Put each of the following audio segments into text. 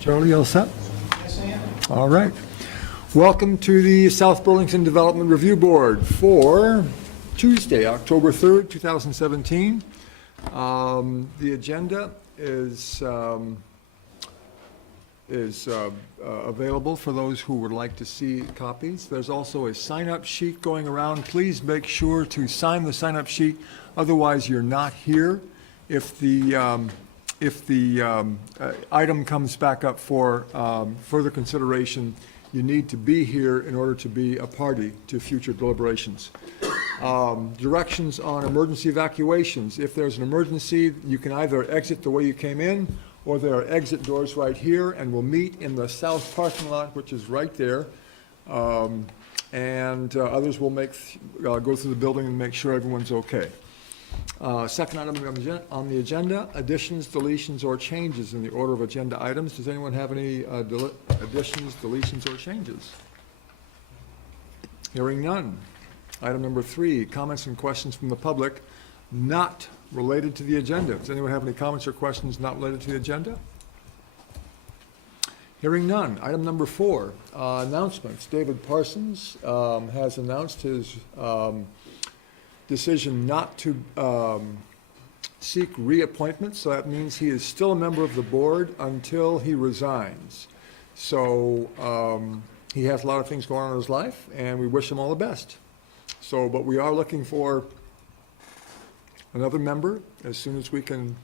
Charlie, all set? All right. Welcome to the South Burlington Development Review Board for Tuesday, October 3rd, 2017. The agenda is available for those who would like to see copies. There's also a sign-up sheet going around. Please make sure to sign the sign-up sheet, otherwise you're not here. If the item comes back up for further consideration, you need to be here in order to be a party to future deliberations. Directions on emergency evacuations. If there's an emergency, you can either exit the way you came in, or there are exit doors right here, and we'll meet in the south parking lot, which is right there. Others will go through the building and make sure everyone's okay. Second item on the agenda, additions, deletions, or changes in the order of agenda items. Does anyone have any additions, deletions, or changes? Hearing none. Item number 3, comments and questions from the public not related to the agenda. Does anyone have any comments or questions not related to the agenda? Hearing none. Item number 4, announcements. David Parsons has announced his decision not to seek reappointment, so that means he is still a member of the board until he resigns. So he has a lot of things going on in his life, and we wish him all the best. But we are looking for another member as soon as we can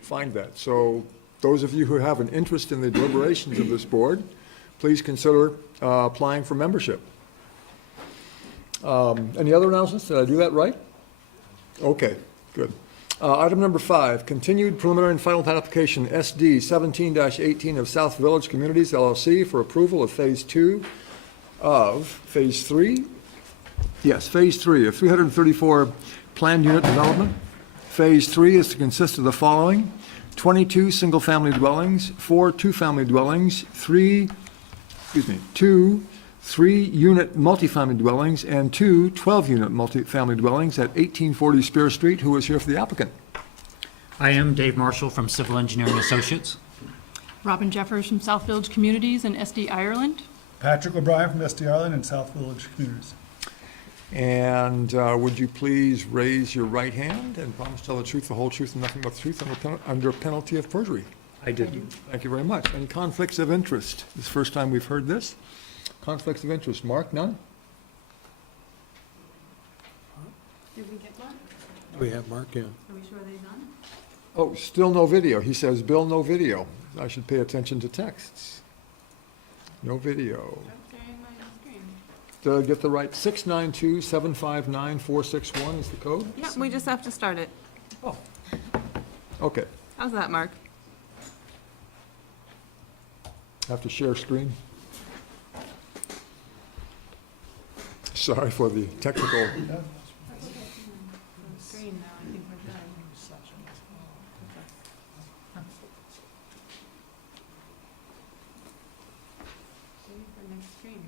find that. So those of you who have an interest in the deliberations of this board, please consider applying for membership. Any other announcements? Did I do that right? Okay, good. Item number 5, continued preliminary and final plat application SD 17-18 of South Village Communities LLC for approval of Phase 2 of Phase 3. Yes, Phase 3 of 334 planned unit development. Phase 3 is to consist of the following: 22 single-family dwellings, 4 two-family dwellings, 2 3-unit multifamily dwellings, and 2 12-unit multifamily dwellings at 1840 Spear Street. Who is here for the applicant? I am Dave Marshall from Civil Engineering Associates. Robin Jeffers from South Village Communities and SD Ireland. Patrick O'Brien from SD Ireland and South Village Communities. And would you please raise your right hand and promise to tell the truth, the whole truth, and nothing but the truth under penalty of perjury? I do. Thank you very much. Any conflicts of interest? This is the first time we've heard this. Conflicts of interest. Mark, none? Did we get one? We have Mark, yeah. Are we sure they're done? Oh, still no video. He says, Bill, no video. I should pay attention to texts. No video. Did I get the right? 692-759-461 is the code? Yeah, we just have to start it. Oh, okay. How's that, Mark? Have to share screen. Sorry for the technical. Screen now, I think we're done. Waiting for next screen.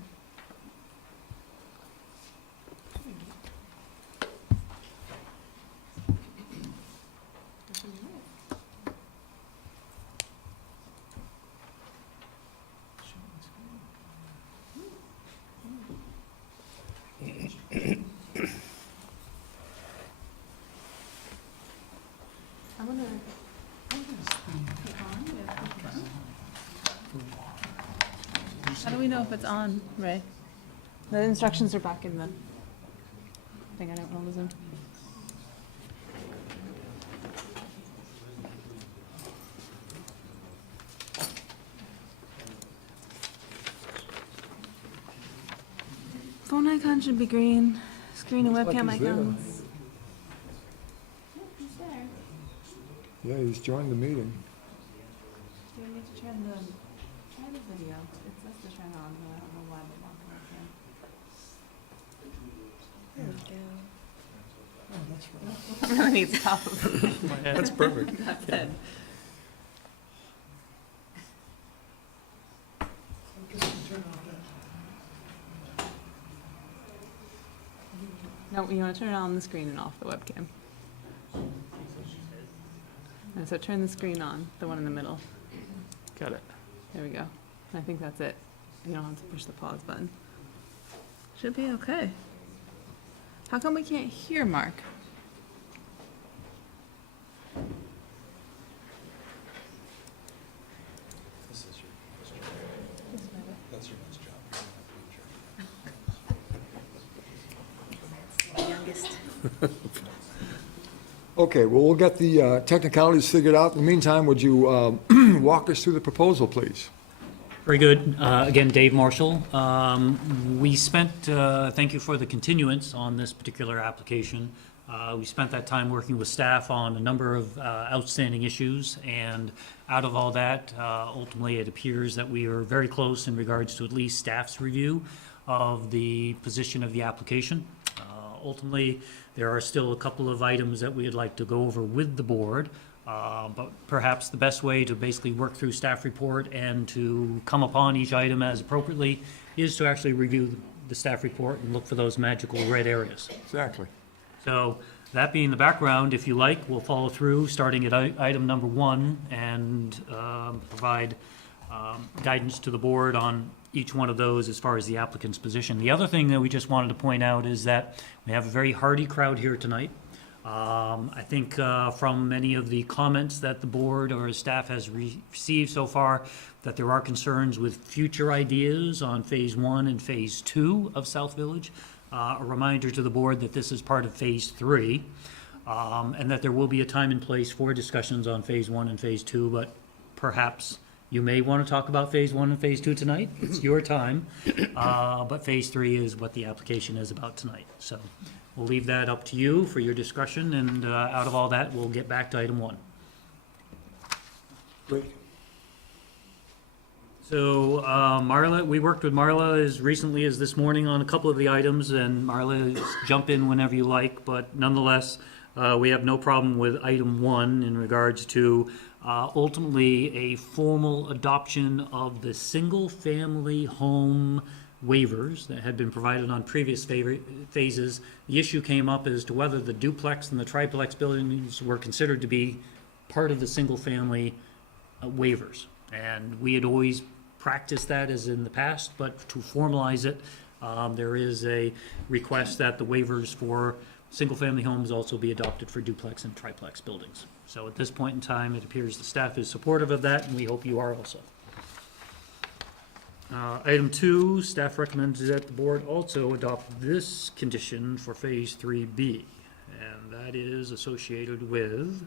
I wonder, How do we know if it's on, Ray? The instructions are back in the thing. I don't know them. Phone icon should be green. Screen and Looks like webcam he's there. icons. he's there. Yeah, he's joined the meeting. Do we need to turn the video? It says to turn on, but I don't know why they want to. There we go. Really needs top of That's perfect. that head. No, you want to turn it on the screen and off the webcam. And so turn the screen on, the one in the middle. Got it. There we go. I think that's it. You don't have to push the pause button. Should be okay. How come we can't hear Mark? Okay, well, we'll get the technicalities figured out. In the meantime, would you walk us through the proposal, please? Very good. Again, Dave Marshall. We spent, thank you for the continuance on this particular application. We spent that time working with staff on a number of outstanding issues, and out of all that, ultimately, it appears that we are very close in regards to at least staff's review of the position of the application. Ultimately, there are still a couple of items that we'd like to go over with the board, but perhaps the best way to basically work through staff report and to come upon each item as appropriately is to actually review the staff report and look for those magical red areas. Exactly. So that being the background, if you like, we'll follow through, starting at item number 1, and provide guidance to the board on each one of those as far as the applicant's position. The other thing that we just wanted to point out is that we have a very hearty crowd here tonight. I think from many of the comments that the board or staff has received so far, that there are concerns with future ideas on Phase 1 and Phase 2 of South Village. A reminder to the board that this is part of Phase 3, and that there will be a time and place for discussions on Phase 1 and Phase 2, but perhaps you may want to talk about Phase 1 and Phase 2 tonight. It's your time. But Phase 3 is what the application is about tonight. So we'll leave that up to you for your discussion, and out of all that, we'll get back to item 1. Great. So Marla, we worked with Marla as recently as this morning on a couple of the items, and Marla, jump in whenever you like, but nonetheless, we have no problem with item 1 in regards to ultimately a formal adoption of the single-family home waivers that had been provided on previous phases. The issue came up as to whether the duplex and the triplex buildings were considered to be part of the single-family waivers. And we had always practiced that as in the past, but to formalize it, there is a request that the waivers for single-family homes also be adopted for duplex and triplex buildings. So at this point in time, it appears the staff is supportive of that, and we hope you are also. Item 2, staff recommends that the board also adopt this condition for Phase 3B, and that is associated with,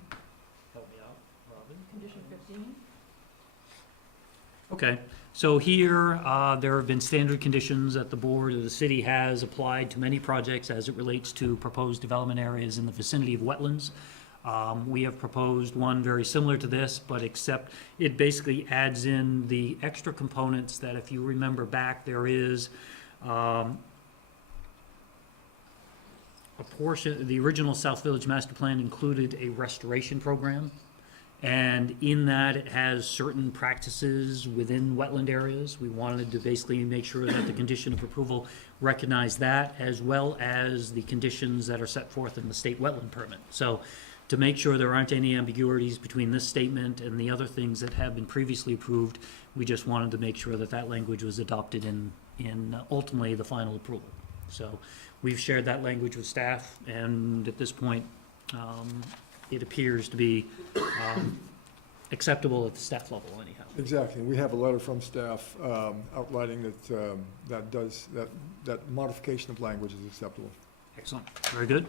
help me out, Robin? Condition 15? Okay, so here, there have been standard conditions that the board or the city has applied to many projects as it relates to proposed development areas in the vicinity of wetlands. We have proposed one very similar to this, but except it basically adds in the extra components that, if you remember back, there is a portion, the original South Village Master Plan included a restoration program. And in that, it has certain practices within wetland areas. We wanted to basically make sure that the condition of approval recognized that, as well as the conditions that are set forth in the state wetland permit. So to make sure there aren't any ambiguities between this statement and the other things that have been previously approved, we just wanted to make sure that that language was adopted in ultimately the final approval. So we've shared that language with staff, and at this point, it appears to be acceptable at the staff level anyhow. Exactly. We have a letter from staff outlining that that modification of language is acceptable. Excellent, very good.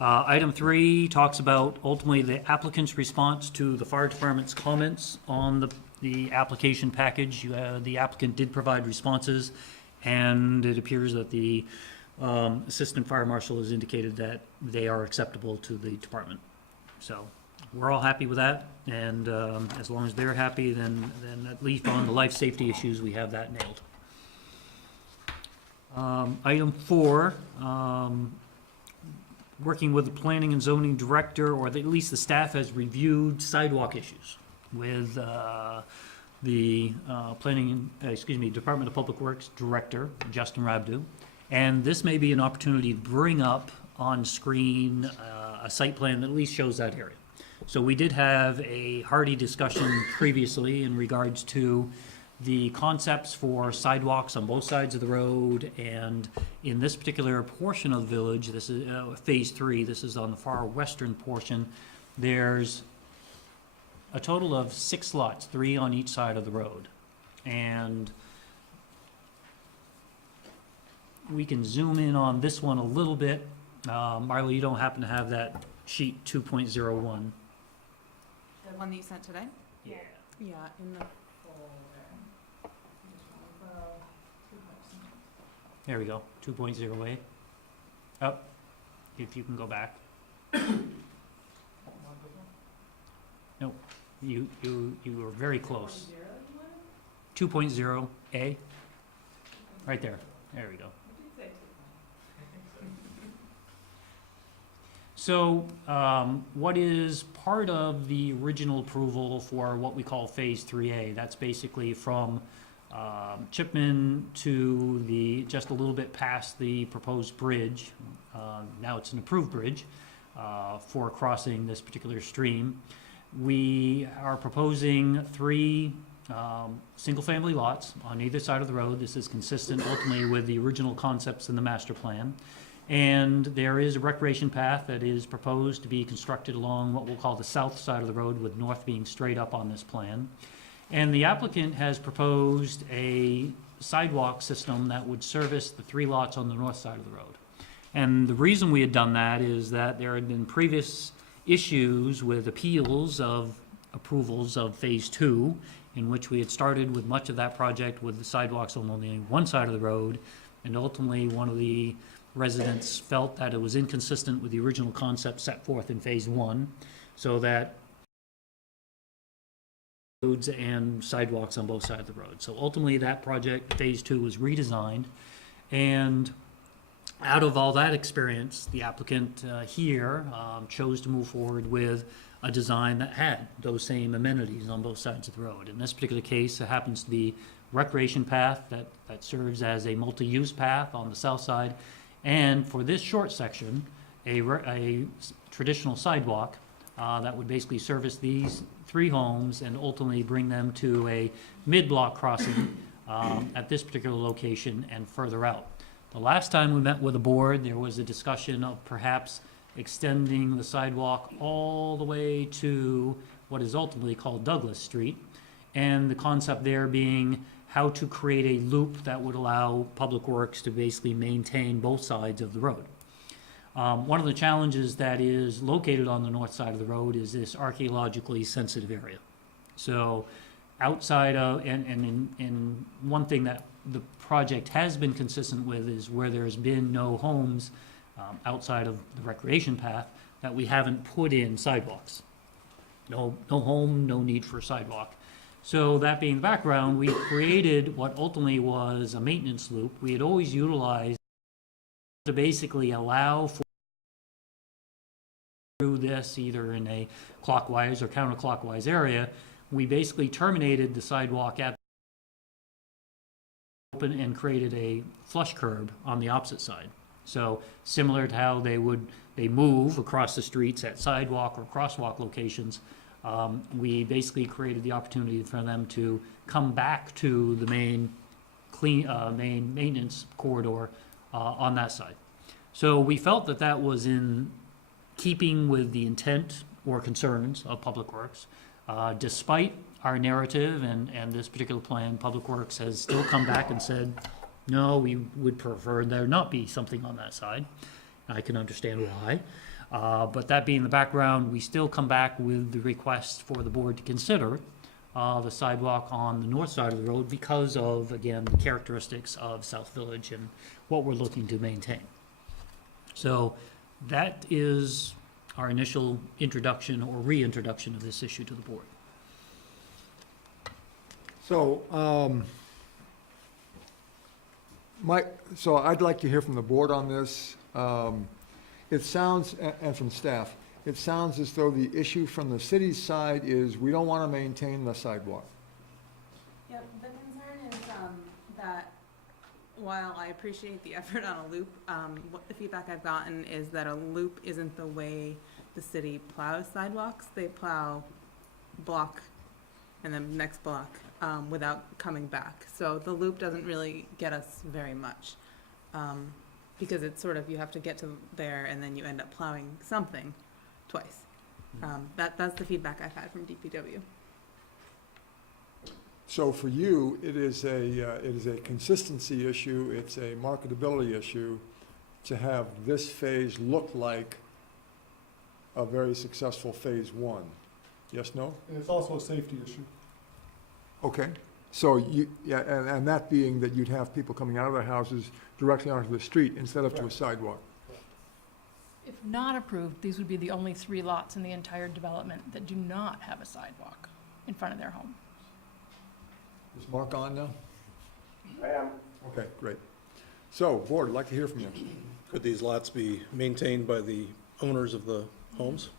Item 3 talks about ultimately the applicant's response to the fire department's comments on the application package. The applicant did provide responses, and it appears that the assistant fire marshal has indicated that they are acceptable to the department. So we're all happy with that, and as long as they're happy, then at least on the life safety issues, we have that nailed. Item 4, working with the planning and zoning director, or at least the staff has reviewed sidewalk issues with the Department of Public Works Director, Justin Rabdu. And this may be an opportunity to bring up on screen a site plan that at least shows that area. So we did have a hearty discussion previously in regards to the concepts for sidewalks on both sides of the road, and in this particular portion of the village, this is Phase 3, this is on the far western portion, there's a total of 6 lots, 3 on each side of the road. And we can zoom in on this one a little bit. Marla, you don't happen to have that sheet 2.01? The one that you sent today? Yeah. Yeah, in the There we go, 2.08. Up, if you can go back. No, you were very close. 2.0A, right there, there we go. So, what is part of the original approval for what we call Phase 3A? That's basically from Chipman to just a little bit past the proposed bridge. Now it's an approved bridge for crossing this particular stream. We are proposing 3 single-family lots on either side of the road. This is consistent ultimately with the original concepts in the master plan. And there is a recreation path that is proposed to be constructed along what we'll call the south side of the road, with north being straight up on this plan. And the applicant has proposed a sidewalk system that would service the 3 lots on the north side of the road. And the reason we had done that is that there had been previous issues with appeals of approvals of Phase 2, in which we had started with much of that project with the sidewalks on only one side of the road, and ultimately one of the residents felt that it was inconsistent with the original concept set forth in Phase 1, so that roads and sidewalks on both sides of the road. So ultimately, that project, Phase 2, was redesigned, and out of all that experience, the applicant here chose to move forward with a design that had those same amenities on both sides of the road. In this particular case, it happens to be recreation path that serves as a multi-use path on the south side, and for this short section, a traditional sidewalk that would basically service these 3 homes and ultimately bring them to a mid-block crossing at this particular location and further out. The last time we met with the board, there was a discussion of perhaps extending the sidewalk all the way to what is ultimately called Douglas Street, and the concept there being how to create a loop that would allow Public Works to basically maintain both sides of the road. One of the challenges that is located on the north side of the road is this archaeologically sensitive area. So outside of, and one thing that the project has been consistent with is where there's been no homes outside of the recreation path, that we haven't put in sidewalks. No home, no need for a sidewalk. So that being the background, we created what ultimately was a maintenance loop. We had always utilized to basically allow for through this either in a clockwise or counterclockwise area. We basically terminated the sidewalk at open and created a flush curb on the opposite side. So similar to how they move across the streets at sidewalk or crosswalk locations, we basically created the opportunity for them to come back to the main maintenance corridor on that side. So we felt that that was in keeping with the intent or concerns of Public Works. Despite our narrative and this particular plan, Public Works has still come back and said, no, we would prefer there not be something on that side. I can understand why. But that being the background, we still come back with the request for the board to consider the sidewalk on the north side of the road because of, again, the characteristics of South Village and what we're looking to maintain. So that is our initial introduction or reintroduction of this issue to the board. So, so I'd like to hear from the board on this. It sounds, and from staff, it sounds as though the issue from the city's side is we don't want to maintain the sidewalk. Yep, the concern is that while I appreciate the effort on a loop, what the feedback I've gotten is that a loop isn't the way the city plows sidewalks. They plow block and then next block. without coming back. So the loop doesn't really get us very much, because it's sort of, you have to get to there and then you end up plowing something twice. That's the feedback I've had from DPW. So for you, it is a consistency issue, it's a marketability issue to have this phase look like a very successful phase one. Yes, no? And it's also a safety issue. Okay, so and that being that you'd have people coming out of their houses directly onto the street instead of to a sidewalk. If not approved, these would be the only 3 lots in the entire development that do not have a sidewalk in front of their home. Is Mark on now? I am. Okay, great. So, board, I'd like to hear from you. Could these lots be maintained by the owners of the homes?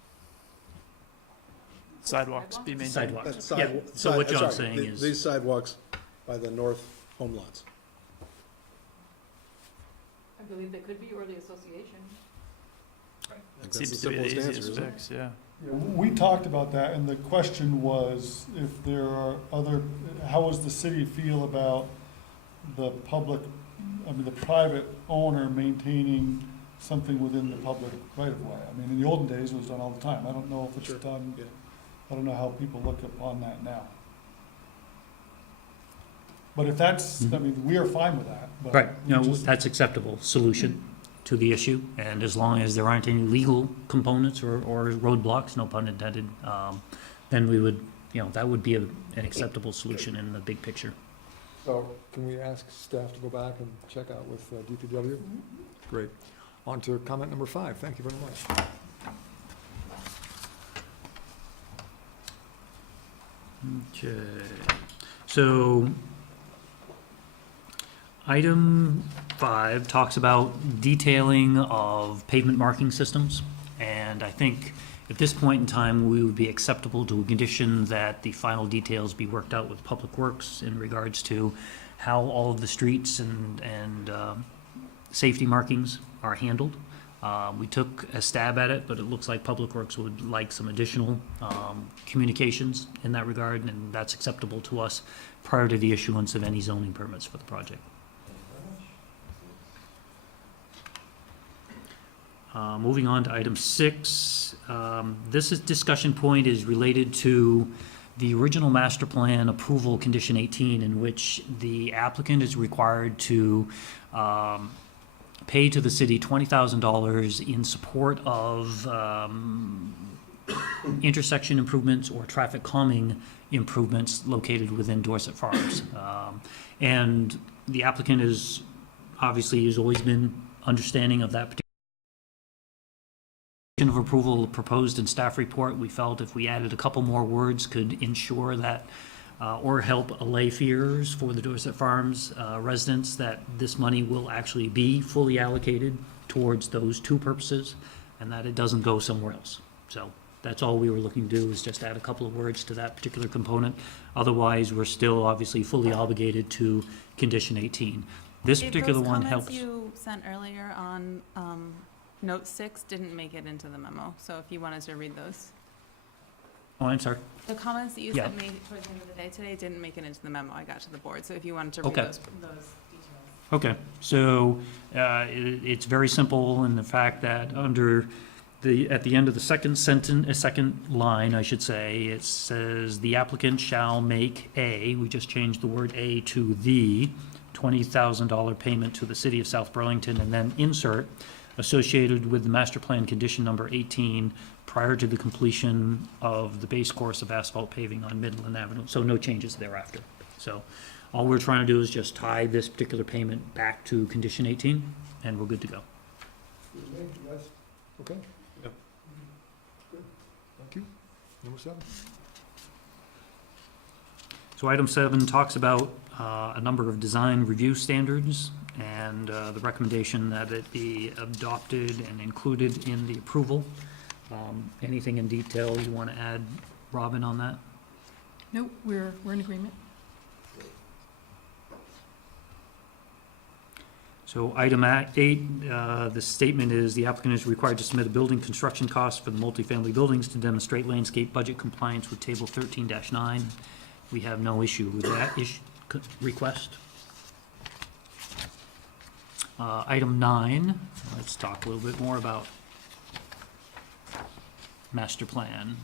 Sidewalks be maintained. Sidewalks. That's Yeah, sidewalk- so what sorry, John's saying is, These sidewalks by the north home lots. I believe they could be, or the association. That's Seems the to be the simplest answer, easiest isn't it? fix, yeah. Yeah, we talked about that, and the question was if there are other, how does the city feel about the public, the private owner maintaining something within the public right-of-way? I mean, in the olden days, it was done all the time. I don't know if Sure, it's done, yeah. I don't know how people look upon that now. But if that's, I mean, we are fine with that, but. right, we just- that's acceptable solution to the issue, and as long as there aren't any legal components or roadblocks, no pun intended, then we would, that would be an acceptable solution in the big picture. So, can we ask staff to go back and check out with DPW? Great. On to comment number 5. Thank you very much. Okay, so item 5 talks about detailing of pavement marking systems, and I think at this point in time, we would be acceptable to a condition that the final details be worked out with Public Works in regards to how all of the streets and safety markings are handled. We took a stab at it, but it looks like Public Works would like some additional communications in that regard, and that's acceptable to us prior to the issuance of any zoning permits for the project. Moving on to item 6, discussion point is related to the original master plan approval, condition 18, in which the applicant is required to pay to the city $20,000 in support of intersection improvements or traffic calming improvements located within Dorset Farms. And the applicant has always been understanding of that particular of approval proposed in staff report. We felt if we added a couple more words could ensure that or help allay fears for the Dorset Farms residents that this money will actually be fully allocated towards those 2 purposes and that it doesn't go somewhere else. So that's all we were looking to do, is just add a couple of words to that particular component. Otherwise, we're still obviously fully obligated to condition 18. This particular one helps. Those comments you sent earlier on note 6 didn't make it into the memo, so if you wanted to read those. Oh, I'm sorry. The comments that you Yeah. sent me towards the end of the day today didn't make it into the memo I got to the board, so if you wanted to read Okay. those details. Okay, so it's very simple in the fact that at the end of the second line, I should say, it says the applicant shall make we just changed the word a to the $20,000 payment to the city of South Burlington, and then insert associated with the master plan condition number 18 prior to the completion of the base course of asphalt paving on Midland Avenue. So no changes thereafter. So all we're trying to do is just tie this particular payment back to condition 18, and we're good to go. Okay? Yep. Good. Thank you. Number 7. So item 7 talks about a number of design review standards and the recommendation that it be adopted and included in the approval. Anything in detail you want to add, Robin, on that? Nope, we're in agreement. So item 8, the statement is the applicant is required to submit a building construction cost for the multifamily buildings to demonstrate landscape budget compliance with table 13-9 we have no issue with that request. Item 9, let's talk a little bit more about master plan.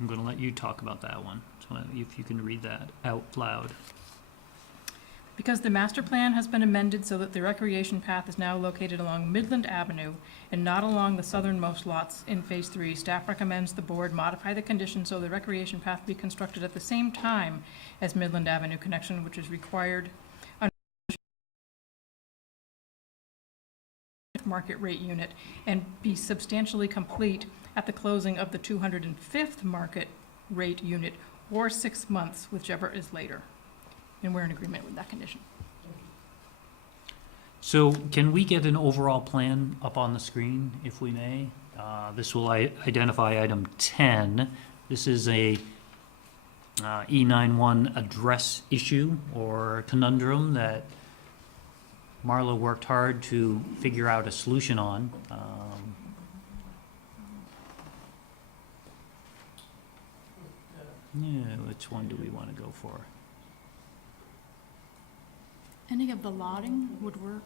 I'm gonna let you talk about that one, so if you can read that out loud. Because the master plan has been amended so that the recreation path is now located along Midland Avenue and not along the southernmost lots in Phase 3, staff recommends the board modify the condition so the recreation path be constructed at the same time as Midland Avenue connection, which is required under market rate unit, and be substantially complete at the closing of the 205th market rate unit, or 6 months, whichever is later. And we're in agreement with that condition. So can we get an overall plan up on the screen, if we may? This will identify item 10. This is a E91 address issue or conundrum that Marla worked hard to figure out a solution on. Yeah, which one do we want to go for? Any of the lotting would work.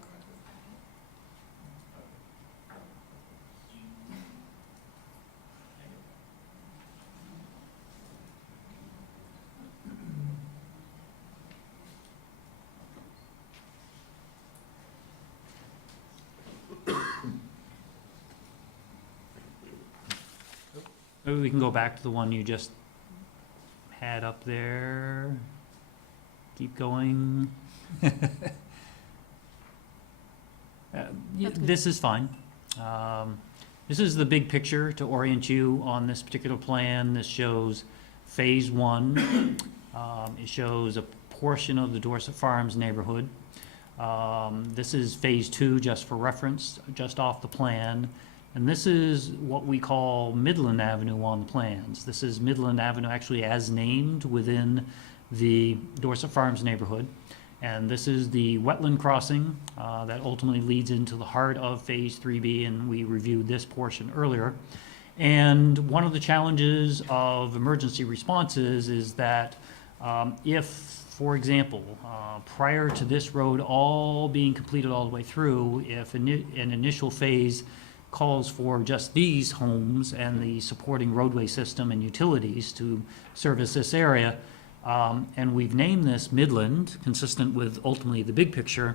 Maybe we can go back to the one you just had up there. Keep going. This is fine. This is the big picture to orient you on this particular plan. This shows Phase 1. It shows a portion of the Dorset Farms neighborhood. This is Phase 2, just for reference, just off the plan. And this is what we call Midland Avenue on the plans. This is Midland Avenue actually as named within the Dorset Farms neighborhood. And this is the wetland crossing that ultimately leads into the heart of Phase 3B, and we reviewed this portion earlier. And one of the challenges of emergency responses is that if, for example, prior to this road all being completed all the way through, if an initial phase calls for just these homes and the supporting roadway system and utilities to service this area, and we've named this Midland, consistent with ultimately the big picture,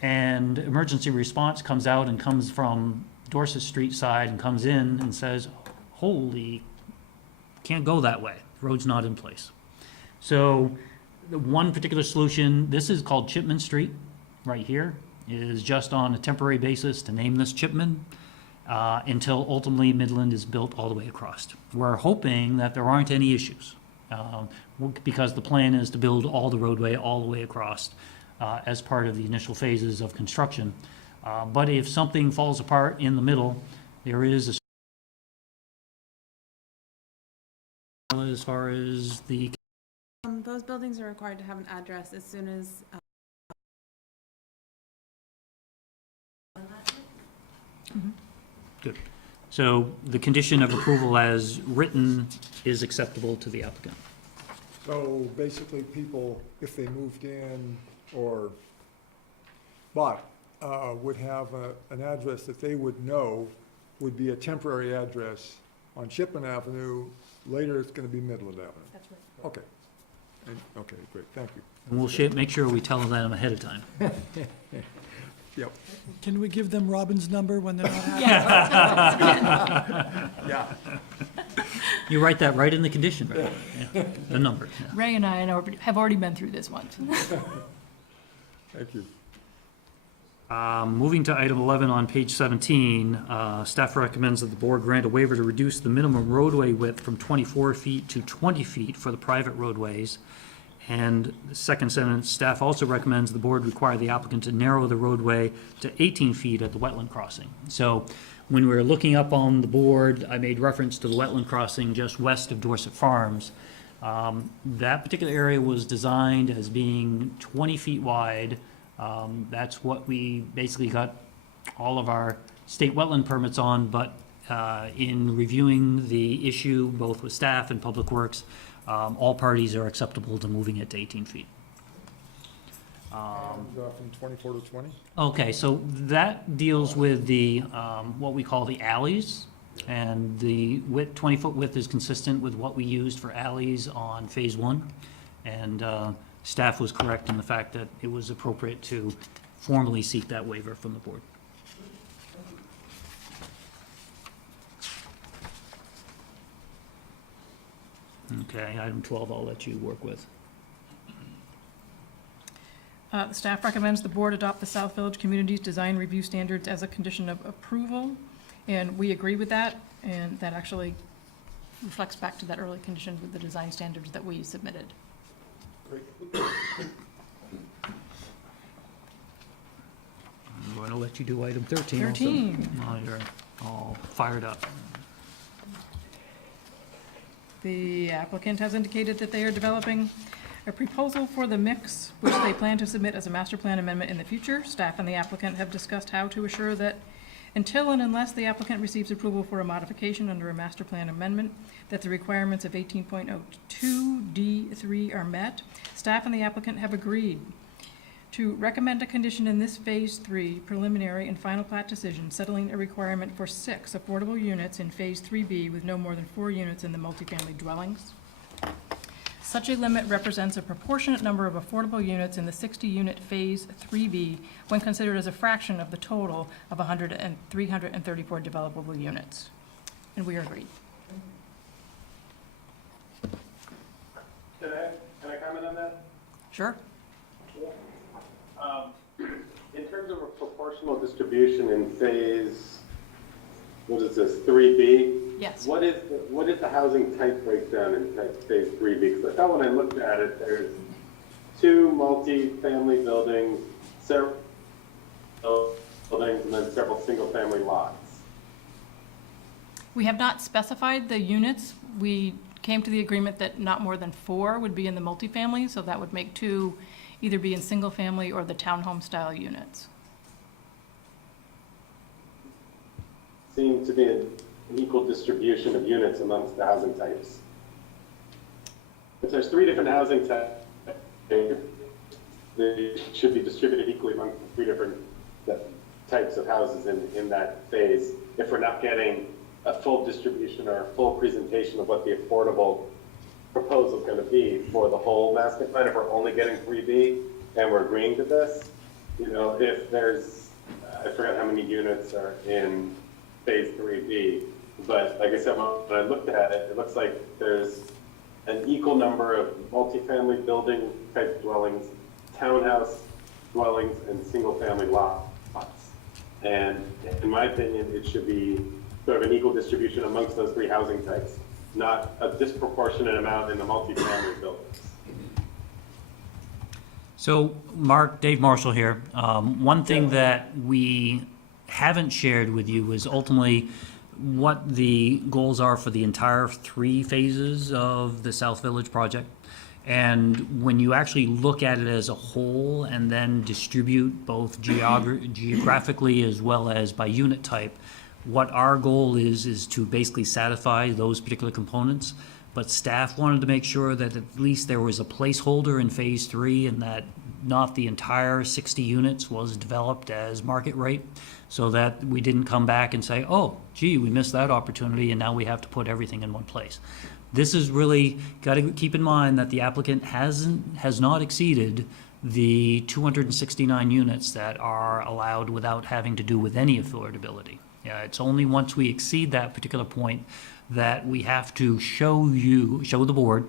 and emergency response comes out and comes from Dorset Street side and comes in and says, holy, can't go that way, the road's not in place. So the one particular solution, this is called Chipman Street, right here, is just on a temporary basis to name this Chipman until ultimately Midland is built all the way across. We're hoping that there aren't any issues because the plan is to build all the roadway all the way across as part of the initial phases of construction. But if something falls apart in the middle, there is a as far as the Those buildings are required to have an address as soon as good. So the condition of approval as written is acceptable to the applicant. So basically, people, if they moved in or bought, would have an address that they would know would be a temporary address on Chipman Avenue. Later, it's going to be Midland Avenue. That's right. Okay. Okay, great, thank you. And we'll make sure we tell them ahead of time. Yep. Can we give them Robin's number when they're not happy? Yeah. You write that right in the condition, right? Yeah, the number. Yeah. Ray and I have already been through this once. Thank you. Moving to item 11 on page 17, staff recommends that the board grant a waiver to reduce the minimum roadway width from 24 feet to 20 feet for the private roadways. And the second sentence, staff also recommends the board require the applicant to narrow the roadway to 18 feet at the wetland crossing. So when we were looking up on the board, I made reference to the wetland crossing just west of Dorset Farms. That particular area was designed as being 20 feet wide. That's what we basically got all of our state wetland permits on, but in reviewing the issue, both with staff and Public Works, all parties are acceptable to moving it to 18 feet. From 24 to 20? Okay, so that deals with the, what we call the alleys, and the width, 20-foot width is consistent with what we used for alleys on Phase 1, and staff was correct in the fact that it was appropriate to formally seek that waiver from the board. Okay, item 12 I'll let you work with. The staff recommends the board adopt the South Village Communities Design Review Standards as a condition of approval, and we agree with that, and that actually reflects back to that early condition with the design standards that we submitted. I'm going to let you do item 13 also. 13. While you're all fired up. The applicant has indicated that they are developing a proposal for the mix, which they plan to submit as a master plan amendment in the future. Staff and the applicant have discussed how to assure that until and unless the applicant receives approval for a modification under a master plan amendment, that the requirements of 18.02 D3 are met. Staff and the applicant have agreed to recommend a condition in this Phase 3 preliminary and final plat decision, settling a requirement for 6 affordable units in Phase 3B with no more than 4 units in the multifamily dwellings. Such a limit represents a proportionate number of affordable units in the 60-unit Phase 3B when considered as a fraction of the total of 334 developable units. And we are agreed. Can I comment on that? Sure. In terms of a proportional distribution in phase, what is this, 3B? Yes. What is the housing type breakdown in phase 3B? Because I thought when I looked at it, there's 2 multi-family buildings, several buildings, and then several single-family lots. We have not specified the units. We came to the agreement that not more than 4 would be in the multifamily, so that would make 2 either be in single-family or the townhome-style units. Seems to be an equal distribution of units amongst the housing types. If there's 3 different housing types, they should be distributed equally among the 3 different types of houses in that phase. If we're not getting a full distribution or a full presentation of what the affordable proposal is going to be for the whole master plan, if we're only getting 3B and we're agreeing to this, if there's, I forgot how many units are in phase 3B, but like I said, when I looked at it, it looks like there's an equal number of multifamily building type dwellings, townhouse dwellings, and single-family lots. And in my opinion, it should be sort of an equal distribution amongst those 3 housing types, not a disproportionate amount in the multifamily buildings. So, Mark, Dave Marshall here. One thing that we haven't shared with you is ultimately what the goals are for the entire 3 phases of the South Village project. And when you actually look at it as a whole and then distribute both geographically as well as by unit type, what our goal is to basically satisfy those particular components. But staff wanted to make sure that at least there was a placeholder in phase 3 and that not the entire 60 units was developed as market rate, so that we didn't come back and say, oh, gee, we missed that opportunity and now we have to put everything in one place. This is really, got to keep in mind that the applicant has not exceeded the 269 units that are allowed without having to do with any affordability. Yeah, it's only once we exceed that particular point that we have to show the board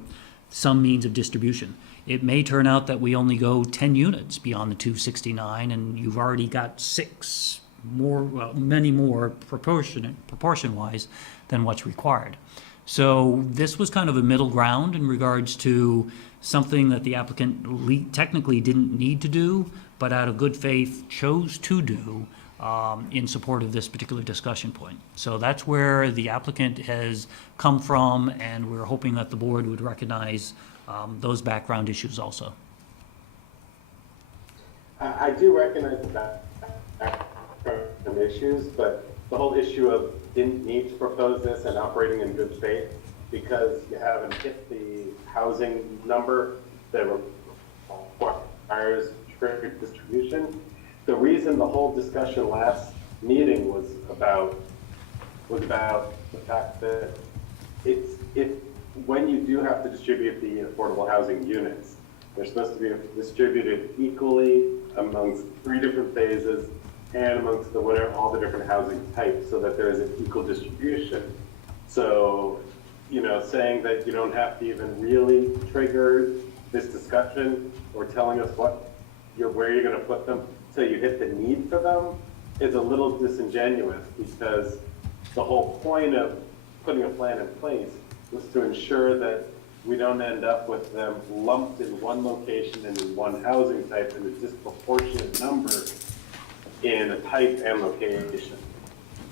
some means of distribution. It may turn out that we only go 10 units beyond the 269 and you've already got 6 more, well, many more proportion-wise than what's required. So this was kind of a middle ground in regards to something that the applicant technically didn't need to do, but out of good faith chose to do in support of this particular discussion point. So that's where the applicant has come from, and we're hoping that the board would recognize those background issues also. I do recognize the background issues, but the whole issue of didn't need to propose this and operating in good faith because you haven't hit the housing number that requires trigger distribution. The reason the whole discussion last meeting was about the fact that when you do have to distribute the affordable housing units, they're supposed to be distributed equally amongst 3 different phases and amongst all the different housing types so that there is an equal distribution. So, saying that you don't have to even really trigger this discussion or telling us where you're going to put them so you hit the need for them is a little disingenuous, because the whole point of putting a plan in place was to ensure that we don't end up with them lumped in one location and in one housing type in a disproportionate number in a type and location.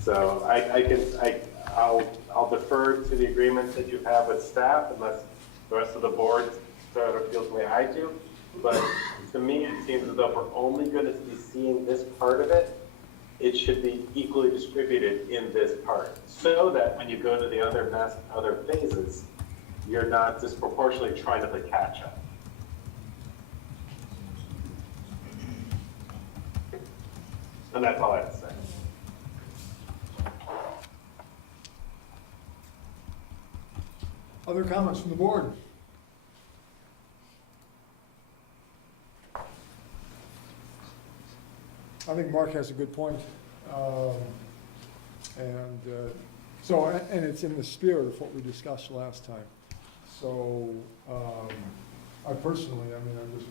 So I'll defer to the agreement that you have with staff unless the rest of the board sort of feels the way I do. But to me, it seems as though if we're only going to be seeing this part of it, it should be equally distributed in this part, so that when you go to the other phases, you're not disproportionately trying to play catch up. And that's all I have to say. Other comments from the board? I think Mark has a good point. And it's in the spirit of what we discussed last time. So, I personally, I'm just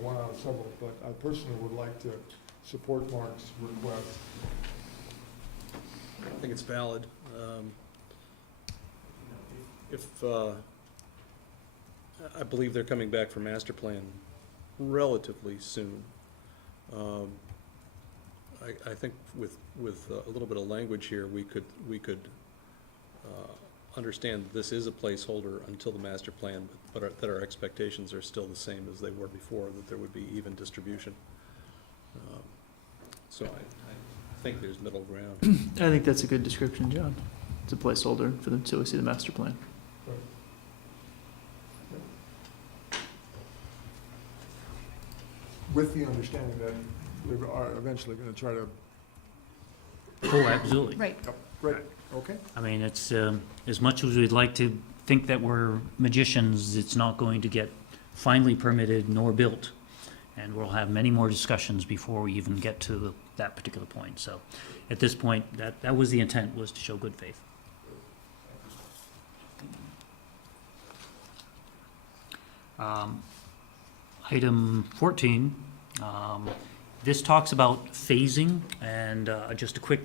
one out of several, but I personally would like to support Mark's request. I think it's valid. I believe they're coming back for master plan relatively soon. I think with a little bit of language here, we could understand this is a placeholder until the master plan, but that our expectations are still the same as they were before, that there would be even distribution. So I think there's middle ground. I think that's a good description, John. It's a placeholder for them until we see the master plan. With the understanding that we are eventually going to try to. Oh, absolutely. Right. Yep, great, okay. I mean, it's, as much as we'd like to think that we're magicians, it's not going to get finally permitted nor built. And we'll have many more discussions before we even get to that particular point. So at this point, that was the intent, was to show good faith. Item 14, this talks about phasing, and just a quick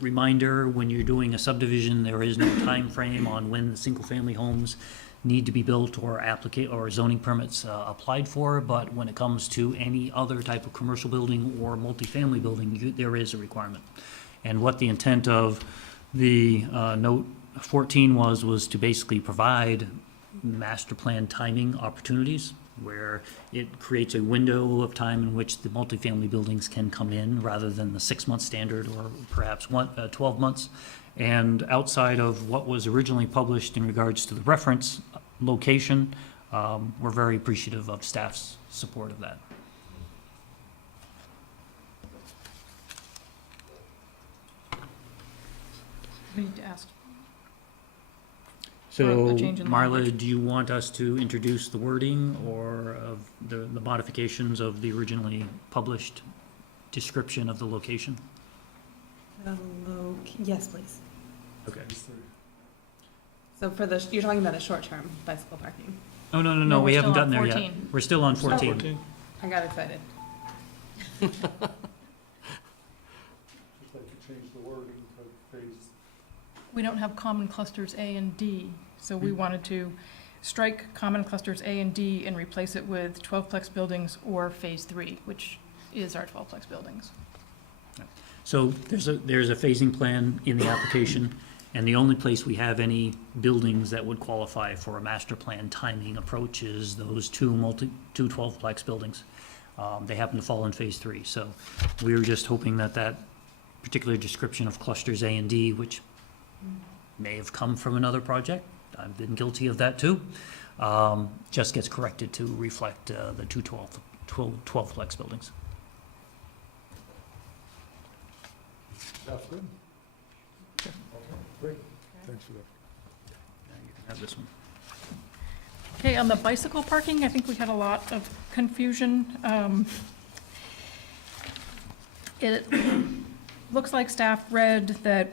reminder, when you're doing a subdivision, there is no time frame on when the single-family homes need to be built or zoning permits applied for, but when it comes to any other type of commercial building or multifamily building, there is a requirement. And what the intent of the note 14 was to basically provide master plan timing opportunities, where it creates a window of time in which the multifamily buildings can come in rather than the 6-month standard or perhaps 12 months. And outside of what was originally published in regards to the reference location, we're very appreciative of staff's support of that. We need to ask. So, a change in Marla, language. do you want us to introduce the wording or of the modifications of the originally published description of the location? Yes, please. Okay. So you're talking about a short-term bicycle parking. Oh, no, No, we we're haven't still on gotten there yet. 14. We're still on 14. I got excited. Just like to change the wording to phase. We don't have common clusters A and D, so we wanted to strike common clusters A and D and replace it with 12-plex buildings or Phase 3, which is our 12-plex buildings. So there's a phasing plan in the application, and the only place we have any buildings that would qualify for a master plan timing approach is those two 12-plex buildings. They happen to fall in Phase 3, so we were just hoping that particular description of clusters A and D, which may have come from another project. I've been guilty of that too. Just gets corrected to reflect the 12-plex buildings. Sounds good. Okay, great. Thanks for that. You can have this one. Okay, on the bicycle parking, I think we had a lot of confusion. It looks like staff read that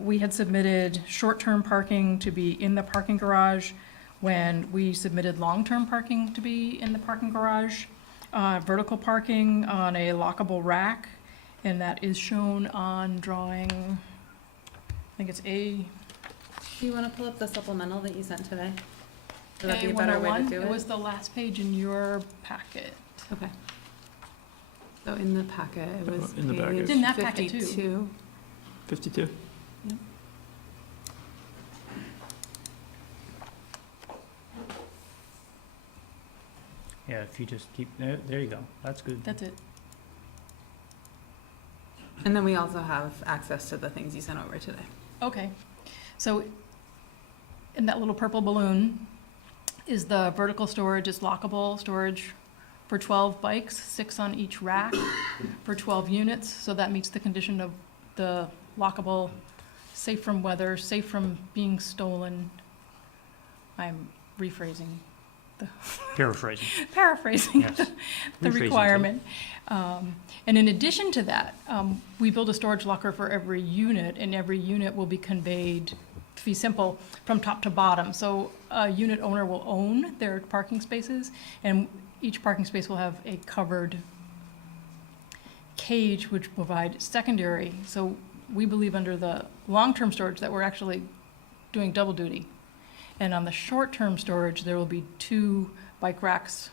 we had submitted short-term parking to be in the parking garage when we submitted long-term parking to be in the parking garage. Vertical parking on a lockable rack, and that is shown on drawing, I think it's A. Do you wanna pull up the supplemental that you sent today? Would that be a better way to A101. do It was the last page in your packet. Okay. So in the packet, it was In the packet. page It's in that packet, too. 52. 52? Yeah, if you just keep, there you go, that's good. That's it. And then we also have access to the things you sent over today. Okay, so in that little purple balloon is the vertical storage, is lockable storage for 12 bikes, 6 on each rack for 12 units. So that meets the condition of the lockable, safe from weather, safe from being stolen. I'm rephrasing, Paraphrasing. paraphrasing Yes. the Rephrasing too. requirement. And in addition to that, we build a storage locker for every unit, and every unit will be conveyed, to be simple, from top to bottom. So a unit owner will own their parking spaces, and each parking space will have a covered cage which will provide secondary. So we believe under the long-term storage that we're actually doing double duty. And on the short-term storage, there will be 2 bike racks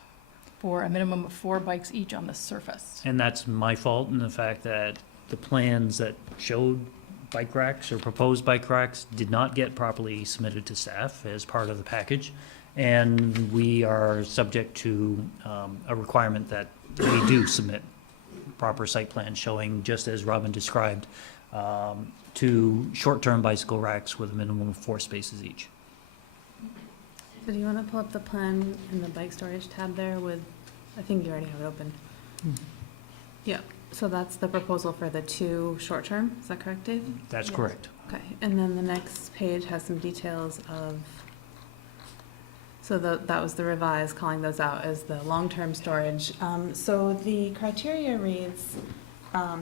for a minimum of 4 bikes each on the surface. And that's my fault in the fact that the plans that showed bike racks or proposed bike racks did not get properly submitted to staff as part of the package. And we are subject to a requirement that we do submit proper site plans showing, just as Robin described, 2 short-term bicycle racks with a minimum of 4 spaces each. So do you wanna pull up the plan in the bike storage tab there with, I think you already have it open. Yeah, so that's the proposal for the 2 short-term, is that correct, Dave? That's Yes. correct. Okay, and then the next page has some details of, so that was the revised, calling those out as the long-term storage. So the criteria reads,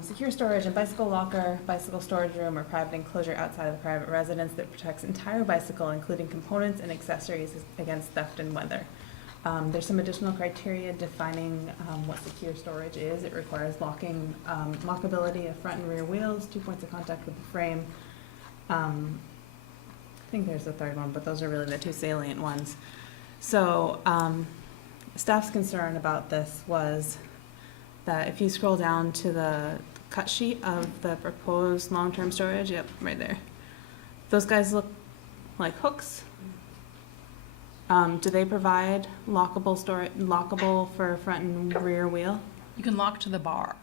secure storage and bicycle locker, bicycle storage room, or private enclosure outside of the private residence that protects entire bicycle, including components and accessories against theft and weather. There's some additional criteria defining what secure storage is. It requires locking, lockability of front and rear wheels, 2 points of contact with the frame. I think there's a third one, but those are really the 2 salient ones. So staff's concern about this was that if you scroll down to the cut sheet of the proposed long-term storage, yep, right there. Those guys look like hooks. Do they provide lockable for front and rear wheel? You can lock to the bars.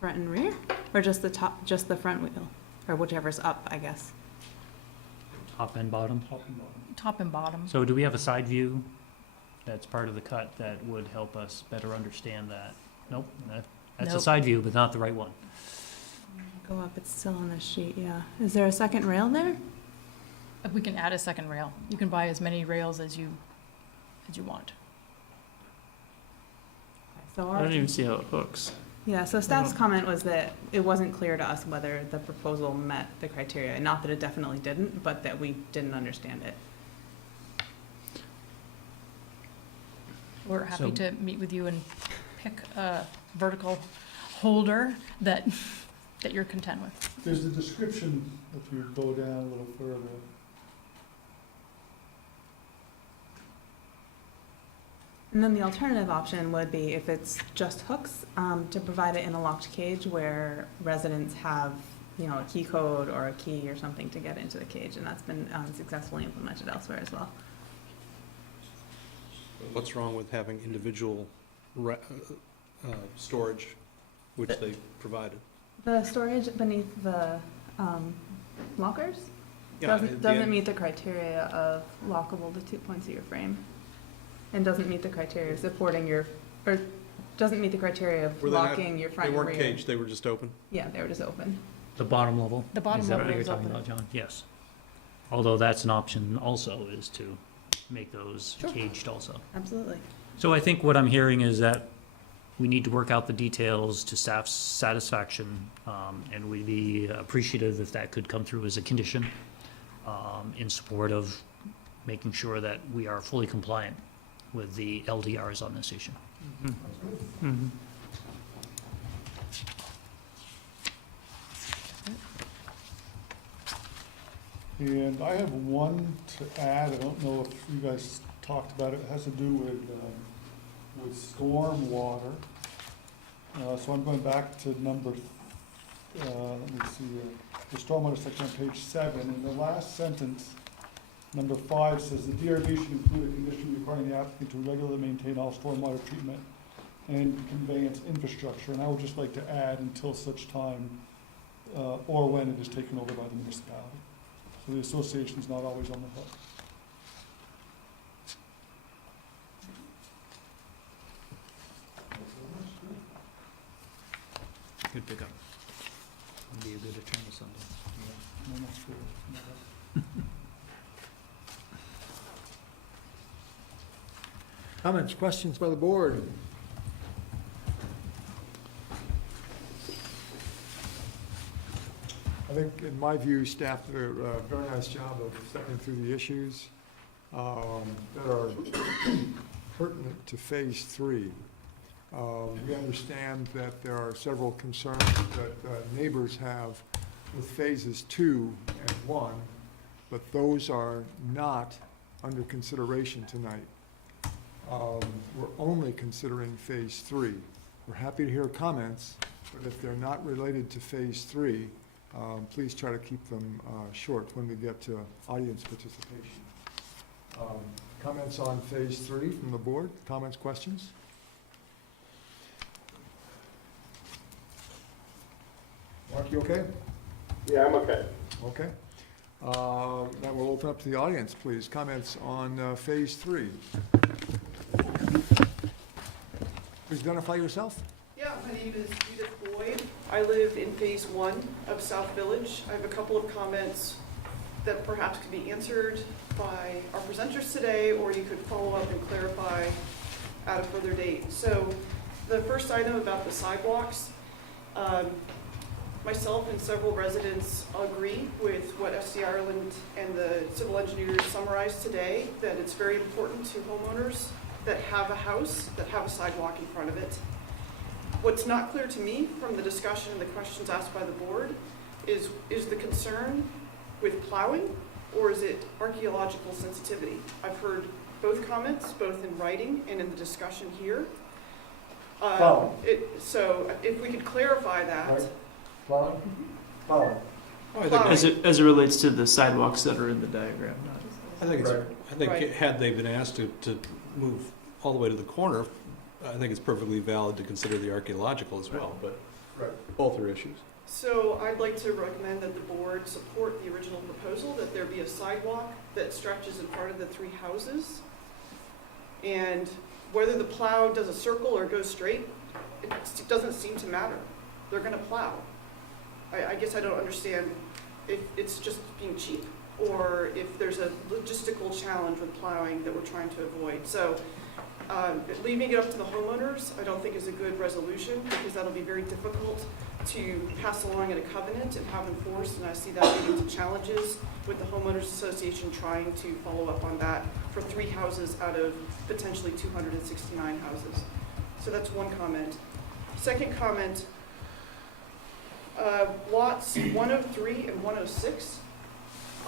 Front and rear? Or just the top, just the front wheel? Or whichever's up, I guess. Top and bottom. Top and bottom. So do we have a side view that's part of the cut that would help us better understand that? Nope, that's a Nope. side view, but not the right one. Go up, it's still on the sheet, yeah. Is there a second rail there? We can add a second rail. You can buy as many rails as you want. So I our, don't even see how it hooks. yeah, so staff's comment was that it wasn't clear to us whether the proposal met the criteria. Not that it definitely didn't, but that we didn't understand it. We're happy So- to meet with you and pick a vertical holder that you're content with. There's a description, if you go down a little further. And then the alternative option would be, if it's just hooks, to provide it in a locked cage where residents have, you know, a key code or a key or something to get into the cage, and that's been successfully implemented elsewhere as well. What's wrong with having individual storage, which they provided? The storage beneath the lockers Yeah, doesn't meet the criteria of lockable to 2 points of your frame, and doesn't meet the criteria of supporting your, or doesn't meet the criteria of Were they not- locking your front They and weren't rear. caged, they were just open. Yeah, they were just open. The bottom level? The bottom Is that level what you're is talking open. about, John? Yes. Although that's an option also, is to make those Sure. caged also. Absolutely. So I think what I'm hearing is that we need to work out the details to staff's satisfaction, and we'd be appreciative if that could come through as a condition, in support of making sure that we are fully compliant with the LDRs on this issue. Mhm. And I have one to add, I don't know if you guys talked about it, it has to do with stormwater. So I'm going back to number, let me see, the stormwater section on page 7, and the last sentence, number 5, says the DRB should include a condition requiring the applicant to regularly maintain all stormwater treatment and conveyance infrastructure, and I would just like to add until such time, or when it is taken over by the municipality. So the association's not always on the hook. Good pickup. Would be a good attorney someday. No, that's true. Comments, questions by the board? I think, in my view, staff did a very nice job of stepping through the issues that are pertinent to Phase 3. We understand that there are several concerns that neighbors have with Phases 2 and 1, but those are not under consideration tonight. We're only considering Phase 3. We're happy to hear comments, but if they're not related to Phase 3, please try to keep them short when we get to audience participation. Comments on Phase 3 from the board? Comments, questions? Mark, you okay? Yeah, I'm okay. Okay. Then we'll open up to the audience, please. Comments on Phase 3. Please identify yourself. Yeah, my name is Judith Boyd. I live in Phase 1 of South Village. I have a couple of comments that perhaps could be answered by our presenters today, or you could follow up and clarify at a further date. So the first item about the sidewalks, myself and several residents agree with what FC Ireland and the civil engineers summarized today, that it's very important to homeowners that have a house, that have a sidewalk in front of it. What's not clear to me from the discussion and the questions asked by the board is the concern with plowing, or is it archaeological sensitivity? I've heard both comments, both in writing and in the discussion here. Plowing. So if we could clarify that. Right. Plowing? Plowing. As it relates to the sidewalks that are in the diagram, not. I think it's, Right. I think Right. had they been asked to move all the way to the corner, I think it's perfectly valid to consider the archaeological as well, but Right. both are issues. So I'd like to recommend that the board support the original proposal, that there be a sidewalk that stretches in front of the 3 houses. And whether the plow does a circle or goes straight, it doesn't seem to matter. They're gonna plow. I guess I don't understand if it's just being cheap, or if there's a logistical challenge with plowing that we're trying to avoid. So leaving it up to the homeowners, I don't think is a good resolution, because that'll be very difficult to pass along in a covenant and have enforced, and I see that leading to challenges with the homeowners association trying to follow up on that for 3 houses out of potentially 269 houses. So that's one comment. Second comment, lots 103 and 106.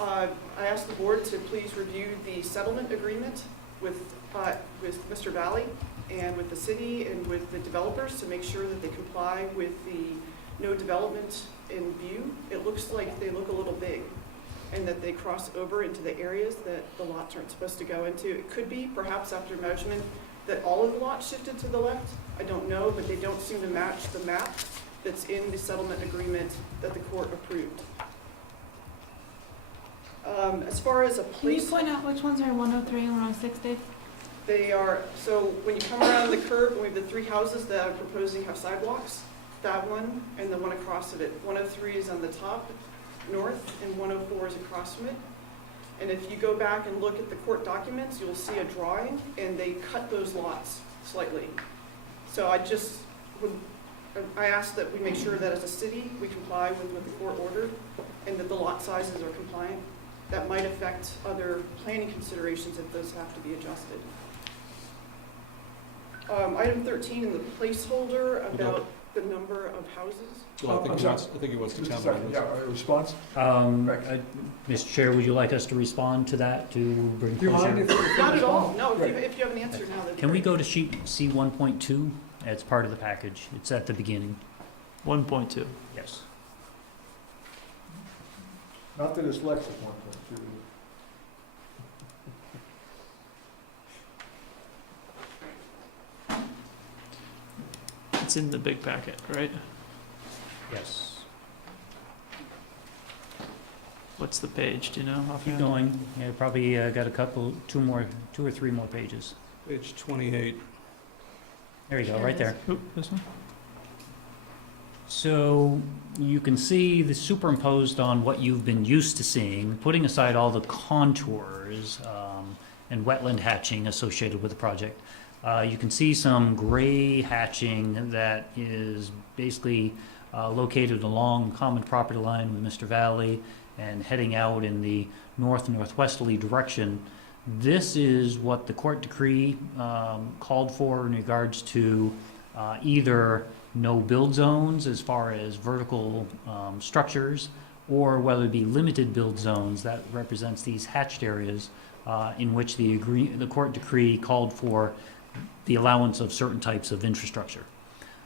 I asked the board to please review the settlement agreement with Mr. Valley and with the city and with the developers to make sure that they comply with the no development in view. It looks like they look a little big, and that they cross over into the areas that the lots aren't supposed to go into. It could be, perhaps after measurement, that all of the lots shifted to the left. I don't know, but they don't seem to match the map that's in the settlement agreement that the court approved. As far as a Can you place, point out which ones are 103 and 106, Dave? they are, so when you come around the curve, we have the three houses that I'm proposing have sidewalks, that one, and the one across of it. 103 is on the top, north, and 104 is across from it. And if you go back and look at the court documents, you'll see a drawing, and they cut those lots slightly. So I ask that we make sure that as a city, we comply with what the court ordered, and that the lot sizes are compliant. That might affect other planning considerations if those have to be adjusted. Item 13 in the placeholder about the number of houses. Well, I'm I think he wants to Just a comment second, on yeah, a response? Mr. Chair, would you like us to respond to that to bring Do you mind closure? if you Not at all, no, Great. if you have an answer now, that'd be Can we great. go to sheet C 1.2? It's part of the package. It's at the beginning. 1.2. Yes. Not that it's Lex at 1.2. It's in the big packet, right? Yes. What's the page, do you know? Keep offhand? going. Yeah, probably got two or three more pages. Page 28. There you go, right there. Oop, this one? So you can see the superimposed on what you've been used to seeing, putting aside all the contours and wetland hatching associated with the project. You can see some gray hatching that is basically located along common property line with Mr. Valley and heading out in the northwesterly direction. This is what the court decree called for in regards to either no build zones as far as vertical structures, or whether it be limited build zones that represents these hatched areas in which the court decree called for the allowance of certain types of infrastructure.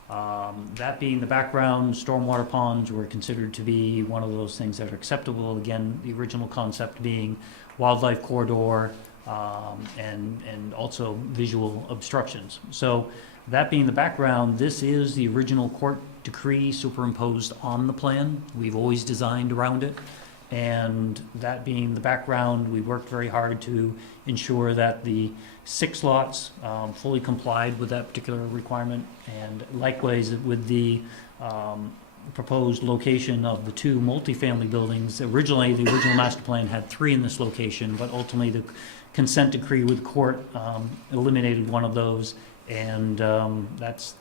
That being the background, stormwater ponds were considered to be one of those things that are acceptable. Again, the original concept being wildlife corridor and also visual obstructions. So that being the background, this is the original court decree superimposed on the plan. We've always designed around it. And that being the background, we worked very hard to ensure that the 6 lots fully complied with that particular requirement. And likewise with the proposed location of the 2 multifamily buildings. Originally, the original master plan had 3 in this location, but ultimately the consent decree with court eliminated one of those. And that's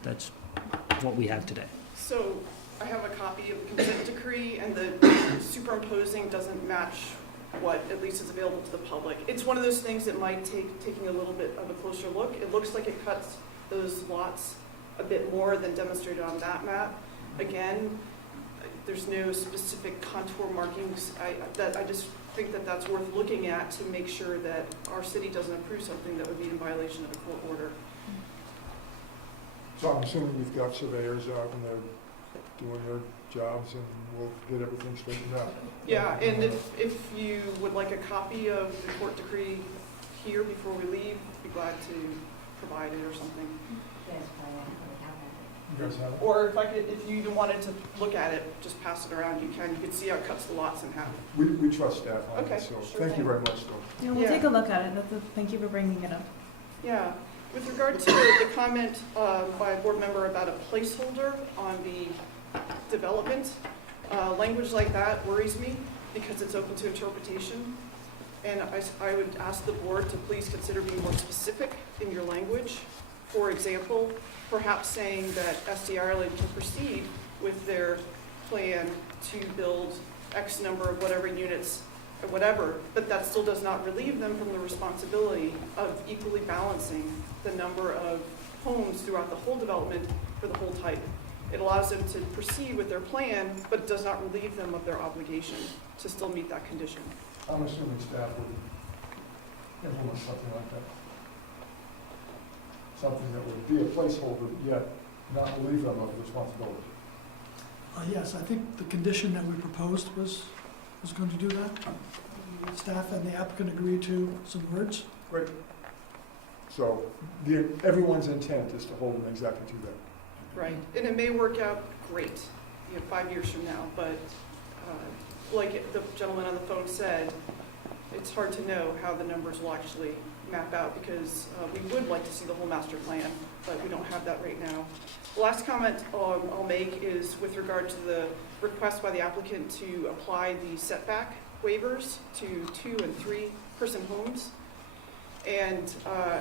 what we have today. So I have a copy of the consent decree, and the superimposing doesn't match what at least is available to the public. It's one of those things that might taking a little bit of a closer look. It looks like it cuts those lots a bit more than demonstrated on that map. Again, there's no specific contour markings. I just think that that's worth looking at to make sure that our city doesn't approve something that would be in violation of a court order. So I'm assuming we've got surveyors out and they're doing their jobs and we'll get everything straightened out. Yeah, and if you would like a copy of the court decree here before we leave, I'd be glad to provide it or something. You guys have it? Or if you even wanted to look at it, just pass it around, you can. You can see how it cuts the lots in half. We trust staff on Okay, it, so sure thank you thing. very much, though. Yeah, we'll take a look at it. Thank you for bringing it up. Yeah. With regard to the comment by a board member about a placeholder on the development, language like that worries me because it's open to interpretation. And I would ask the board to please consider being more specific in your language. For example, perhaps saying that SD Ireland can proceed with their plan to build X number of whatever units or whatever, but that still does not relieve them from the responsibility of equally balancing the number of homes throughout the whole development for the whole type. It allows them to proceed with their plan, but does not relieve them of their obligation to still meet that condition. I'm assuming staff would implement something like that. Something that would be a placeholder, yet not relieve them of responsibility. Yes, I think the condition that we proposed was going to do that. Staff and the applicant agreed to some words. Great. So everyone's intent is to hold them exactly to that. right? And it may work out great, 5 years from now, but like the gentleman on the phone said, it's hard to know how the numbers will actually map out because we would like to see the whole master plan, but we don't have that right now. The last comment I'll make is with regard to the request by the applicant to apply the setback waivers to 2- and 3-person homes. And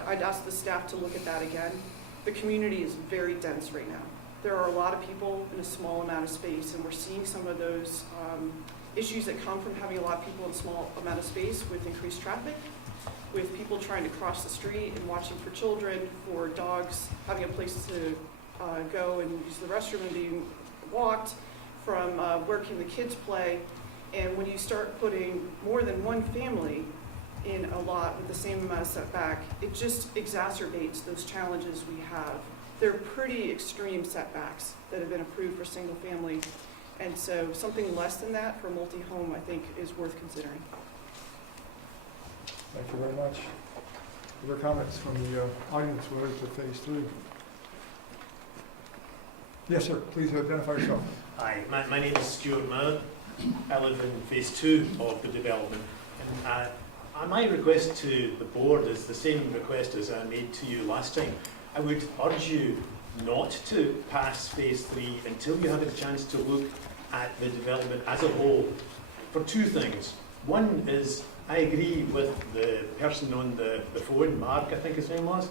I'd ask the staff to look at that again. The community is very dense right now. There are a lot of people in a small amount of space, and we're seeing some of those issues that come from having a lot of people in a small amount of space with increased traffic, with people trying to cross the street and watching for children, for dogs having a place to go and use the restroom and being walked, from where can the kids play. And when you start putting more than one family in a lot with the same amount of setback, it just exacerbates those challenges we have. They're pretty extreme setbacks that have been approved for single family. And so something less than that for multi-home, I think, is worth considering. Thank you very much. Other comments from the audience related to phase 3? Yes, sir. Please identify yourself. Hi, my name is Stuart Murr. I live in phase 2 of the development. And my request to the board is the same request as I made to you last time. I would urge you not to pass phase 3 until you have a chance to look at the development as a whole for 2 things. One is, I agree with the person on the phone, Mark, I think his name was.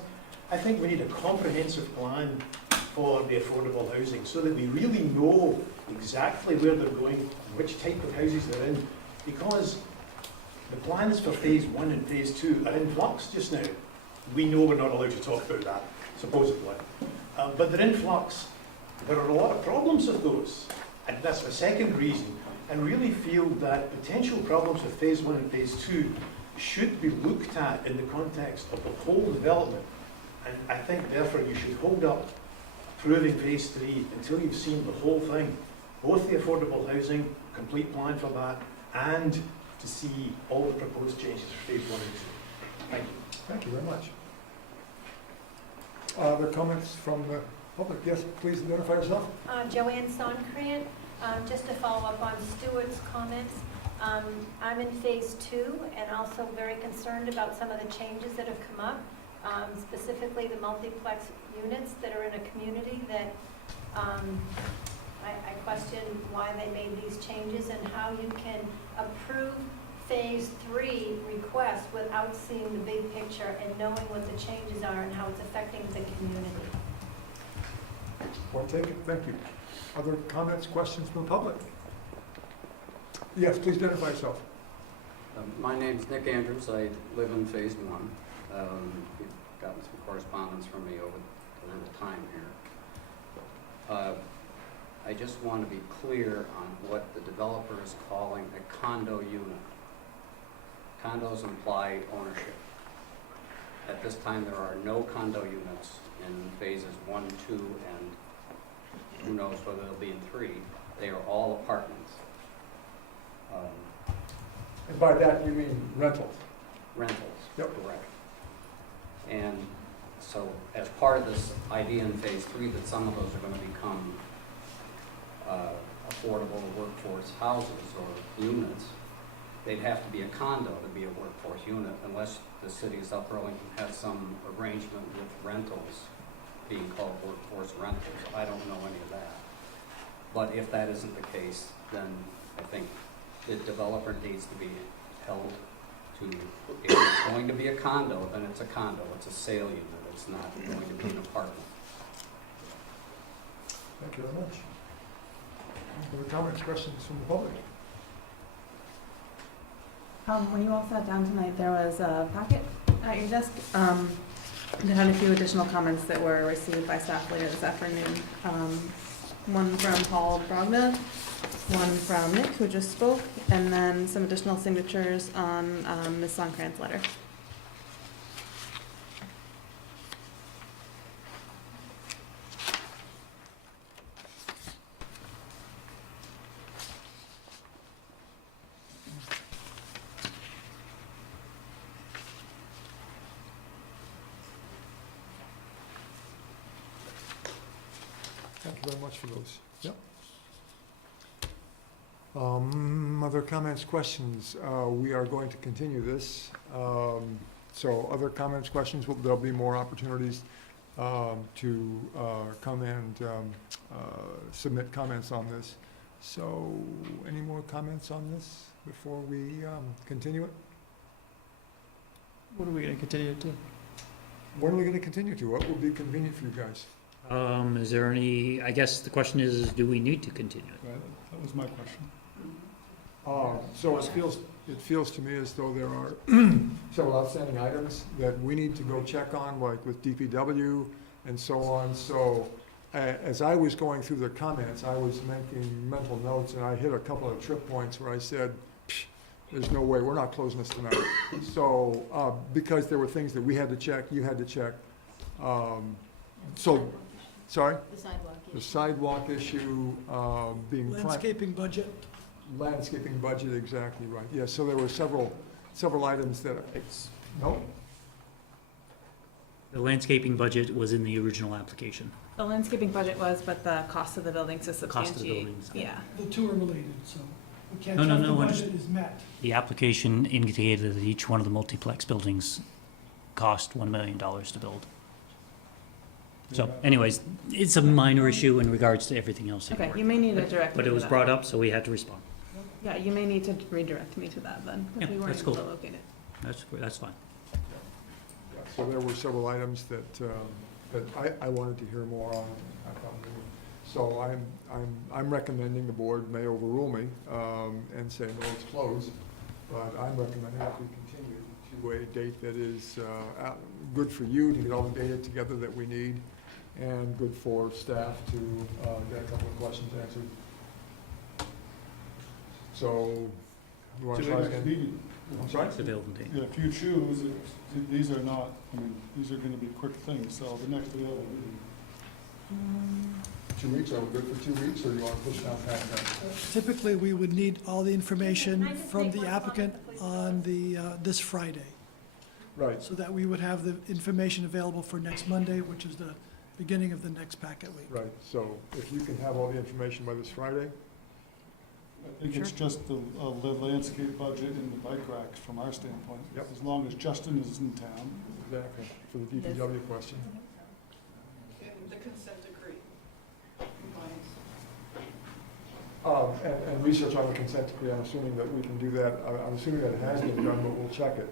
I think we need a comprehensive plan for the affordable housing so that we really know exactly where they're going, which type of houses they're in, because the plans for phase 1 and phase 2 are in flux just now. We know we're not allowed to talk about that, supposedly. But they're in flux. There are a lot of problems with those. And that's the second reason. I really feel that potential problems with phase 1 and phase 2 should be looked at in the context of the whole development. And I think, therefore, you should hold up approving phase 3 until you've seen the whole thing, both the affordable housing, complete plan for that, and to see all the proposed changes for phase 1 and 2. Thank you. Thank you very much. Other comments from the public? Yes, please identify yourself. Joanne Sonkrant. Just to follow up on Stuart's comments, I'm in phase 2 and also very concerned about some of the changes that have come up, specifically the multiplex units that are in a community that I question why they made these changes and how you can approve phase 3 requests without seeing the big picture and knowing what the changes are and how it's affecting the community. Point taken. Thank you. Other comments, questions from the public? Yes, please identify yourself. My name's Nick Andrews. I live in phase 1. You've gotten some correspondence from me over the time here. I just want to be clear on what the developer is calling a condo unit. Condos imply ownership. At this time, there are no condo units in phases 1, 2, and who knows whether they'll be in 3. They are all apartments. And by that, you mean rentals? Rentals, Yep. correct. And so as part of this idea in phase 3 that some of those are going to become affordable workforce houses or units, they'd have to be a condo to be a workforce unit unless the city of South Burlington has some arrangement with rentals being called workforce rentals. I don't know any of that. But if that isn't the case, then I think the developer needs to be held to, if it's going to be a condo, then it's a condo. It's a sale unit. It's not going to be an apartment. Thank you very much. Other comments, questions from the public? When you all sat down tonight, there was a packet at your desk that had a few additional comments that were received by staff later this afternoon. One from Paul Brogna, one from Nick, who just spoke, and then some additional signatures on Ms. Sonkrant's letter. Thank you very much for those. Yep. Other comments, questions? We are going to continue this. So other comments, questions, there'll be more opportunities to come and submit comments on this. So any more comments on this before we continue it? What are we gonna continue to? When are we going to continue to? What would be convenient for you guys? Is there any, I guess the question is, do we need to continue it? Right, that was my question. So it feels to me as though there are several outstanding items that we need to go check on, like with DPW and so on. So as I was going through the comments, I was making mental notes, and I hit a couple of trip points where I said, there's no way, we're not closing this tonight. So, because there were things that we had to check, you had to check. So, sorry? The sidewalk issue, being. Landscaping budget. Landscaping budget, exactly right. Yeah, so there were several items that, no? The landscaping budget was in the original application. The landscaping budget was, but the cost of the buildings to Cost of the substantiate. buildings. Yeah. The two are related, so we can't No, tell if the no, budget is met. The application indicated that each one of the multiplex buildings cost $1 million to build. So anyways, it's a minor issue in regards to everything else. Okay, you may need to direct me But it to was that. brought up, so we had to respond. Yeah, you may need to redirect me to that then, because Yeah, we weren't that's able cool. to locate it. That's fine. Yeah, so there were several items that I wanted to hear more on. I thought maybe- So I'm recommending the board may overrule me and say, no, it's closed. But I'm recommending that we continue to a date that is good for you to get all the data together that we need, and good for staff to get a couple of questions answered. So, you want to To try the next again? meeting. I'm sorry? It's the building date. Yeah, if you choose, these are not, I mean, these are gonna be quick things, so the next available meeting. 2 weeks, are we good for 2 weeks, or do you want to push down past that? Typically, we would need all the information Can I just from make the one applicant comment, please? on the, this Friday, Right, so that we would have the information available for next Monday, which is the beginning of the next packet week. right. So if you can have all the information by this Friday, I think it's just the landscape budget and the bike racks from our standpoint. Yep. As long as Justin is in town. exactly, for the DPW question. And the consent decree. And research on the consent decree, I'm assuming that we can do that. I'm assuming that it has been done, but we'll check it.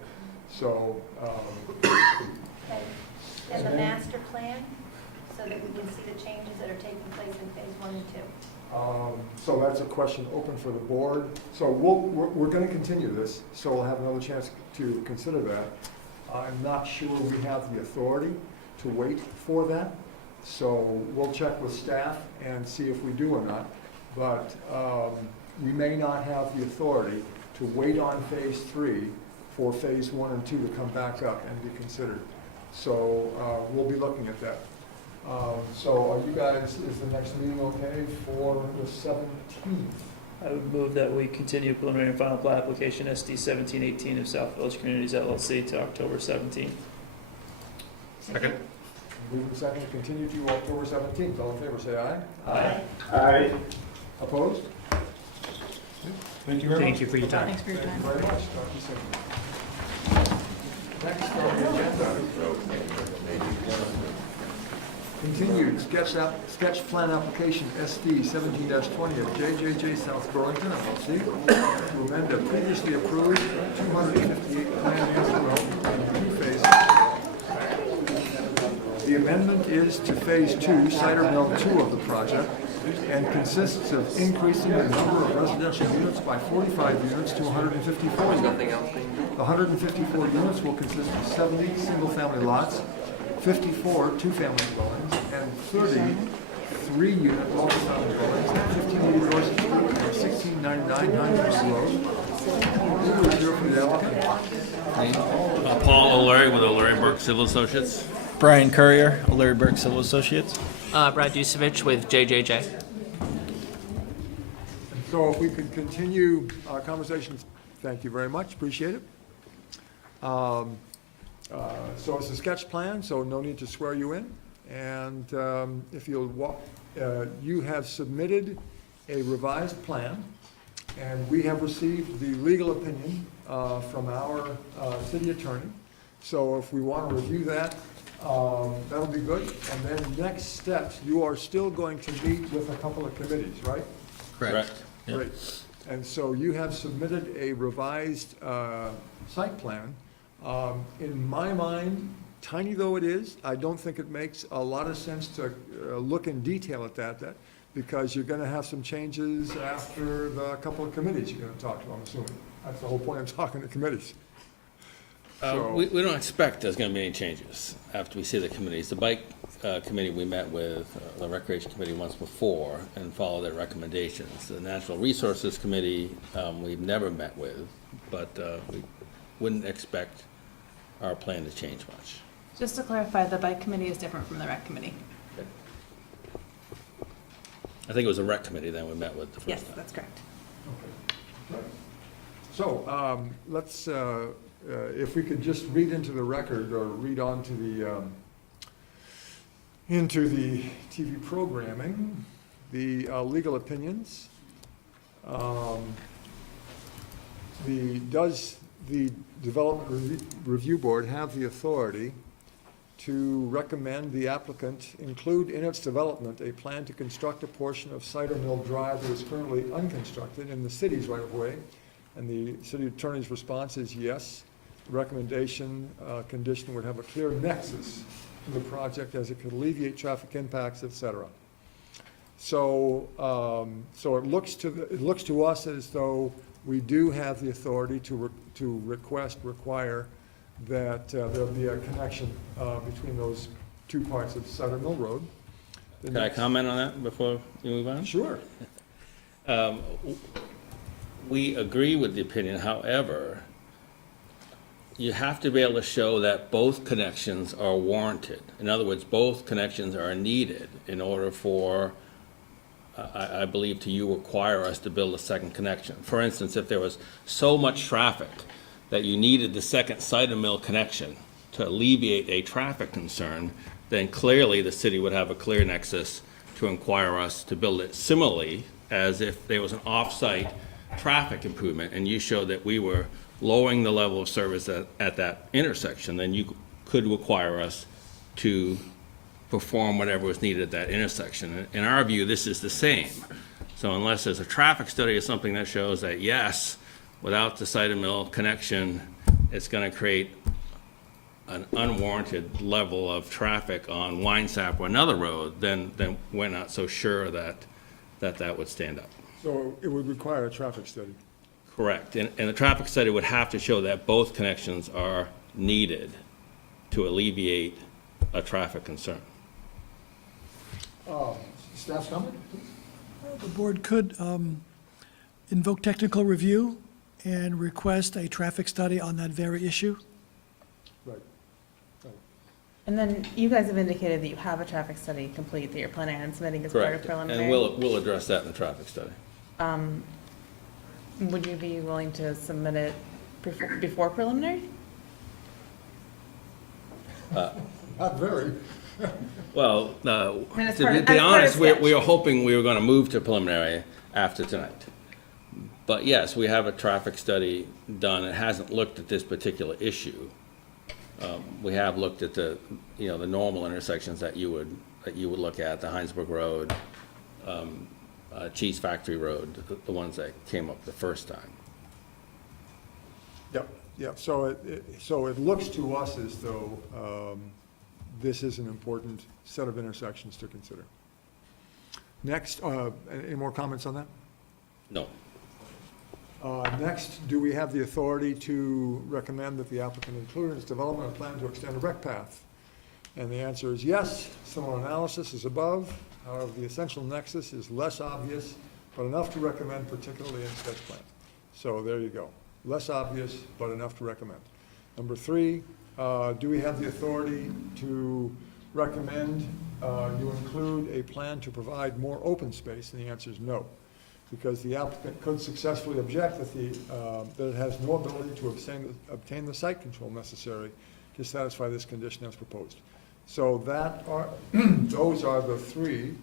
So, Okay. And the master plan, so that we can see the changes that are taking place in phase 1 and 2. so that's a question open for the board. So we're going to continue this, so we'll have another chance to consider that. I'm not sure we have the authority to wait for that, so we'll check with staff and see if we do or not. But we may not have the authority to wait on phase 3 for phase 1 and 2 to come back up and be considered. So we'll be looking at that. So are you guys, is the next meeting okay for the 17th? I would move that we continue preliminary and final plat application SD 1718 of South Village Communities LLC to October 17th. Second. Moving second, continue to October 17th. All in favor, say aye. Aye. Aye. Opposed? Thank you very much. Thank you for your time. Thanks for your Thank time. you very much. Talk to you soon. Next on the agenda. Continued sketch plan application SD 17-20 of JJJ South Burlington, LLC, to amend a previously approved 258 plan development in 2 phases. The amendment is to phase 2, cider mill 2 of the project, and consists of increasing the number of residential units by 45 units to 154 units. The 154 units will consist of 70 single-family lots, 54 two-family dwellings, and 30 3-unit multi-family dwellings at 1580 Dorset Street and 1699 Hines Road. Who is here for the applicant? Paul O'Leary with O'Leary Burke Civil Associates. Brian Courier, O'Leary Burke Civil Associates. Brad Dusevich with JJJ. So if we could continue our conversations, thank you very much, appreciate it. So it's a sketch plan, so no need to swear you in. And if you'll walk, you have submitted a revised plan, and we have received the legal opinion from our city attorney. So if we want to review that, that'll be good. And then next steps, you are still going to meet with a couple of committees, right? Correct. Yep. Great. And so you have submitted a revised site plan. In my mind, tiny though it is, I don't think it makes a lot of sense to look in detail at that, because you're gonna have some changes after the couple of committees you're gonna talk to, I'm assuming. That's the whole point of talking to committees. So- We don't expect there's gonna be any changes after we see the committees. The bike committee we met with, the recreation committee once before, and followed their recommendations. The natural resources committee, we've never met with, but we wouldn't expect our plan to change much. Just to clarify, the bike committee is different from the rec committee. I think it was a rec committee then we met with the Yes, first time. that's correct. So, let's, if we could just read into the record, or read on to into the TV programming, the legal opinions. Does the Development Review Board have the authority to recommend the applicant include in its development a plan to construct a portion of Cider Mill Drive that is currently unconstructed in the city's right-of-way? And the city attorney's response is yes. The recommendation condition would have a clear nexus to the project as it could alleviate traffic impacts, et cetera. So, so it looks to us as though we do have the authority to require that there'll be a connection between those two parts of Cider Mill Road. Can I comment on that before you move on? Sure. We agree with the opinion, however, you have to be able to show that both connections are warranted. In other words, both connections are needed in order for, I believe, to you require us to build a second connection. For instance, if there was so much traffic that you needed the second Cider Mill connection to alleviate a traffic concern, then clearly the city would have a clear nexus to inquire us to build it. Similarly, as if there was an off-site traffic improvement and you showed that we were lowering the level of service at that intersection, then you could require us to perform whatever was needed at that intersection. In our view, this is the same. So unless there's a traffic study or something that shows that, yes, without the Cider Mill connection, it's going to create an unwarranted level of traffic on Winesap or another road, then we're not so sure that would stand up. So it would require a traffic study. Correct. And the traffic study would have to show that both connections are needed to alleviate a traffic concern. Staff's comment, please? The board could invoke technical review and request a traffic study on that very issue. Right. And then you guys have indicated that you have a traffic study complete that you're planning on submitting as part of Correct. preliminary. And we'll address that in the traffic study. Would you be willing to submit it before preliminary? Not very. Well, mean, to be honest, we were hoping we were going to move to preliminary after tonight. But yes, we have a traffic study done. It hasn't looked at this particular issue. We have looked at the normal intersections that you would look at, the Heinsberg Road, Cheese Factory Road, the ones that came up the first time. Yep. So it looks to us as though this is an important set of intersections to consider. Next, any more comments on that? No. Next, do we have the authority to recommend that the applicant include in its development a plan to extend a rec path? And the answer is yes. Similar analysis is above. However, the essential nexus is less obvious, but enough to recommend, particularly in sketch plan. So there you go. Less obvious, but enough to recommend. Number 3, do we have the authority to recommend you include a plan to provide more open space? And the answer is no, because the applicant could successfully object that it has no ability to obtain the site control necessary to satisfy this condition as proposed. So that are, those are the three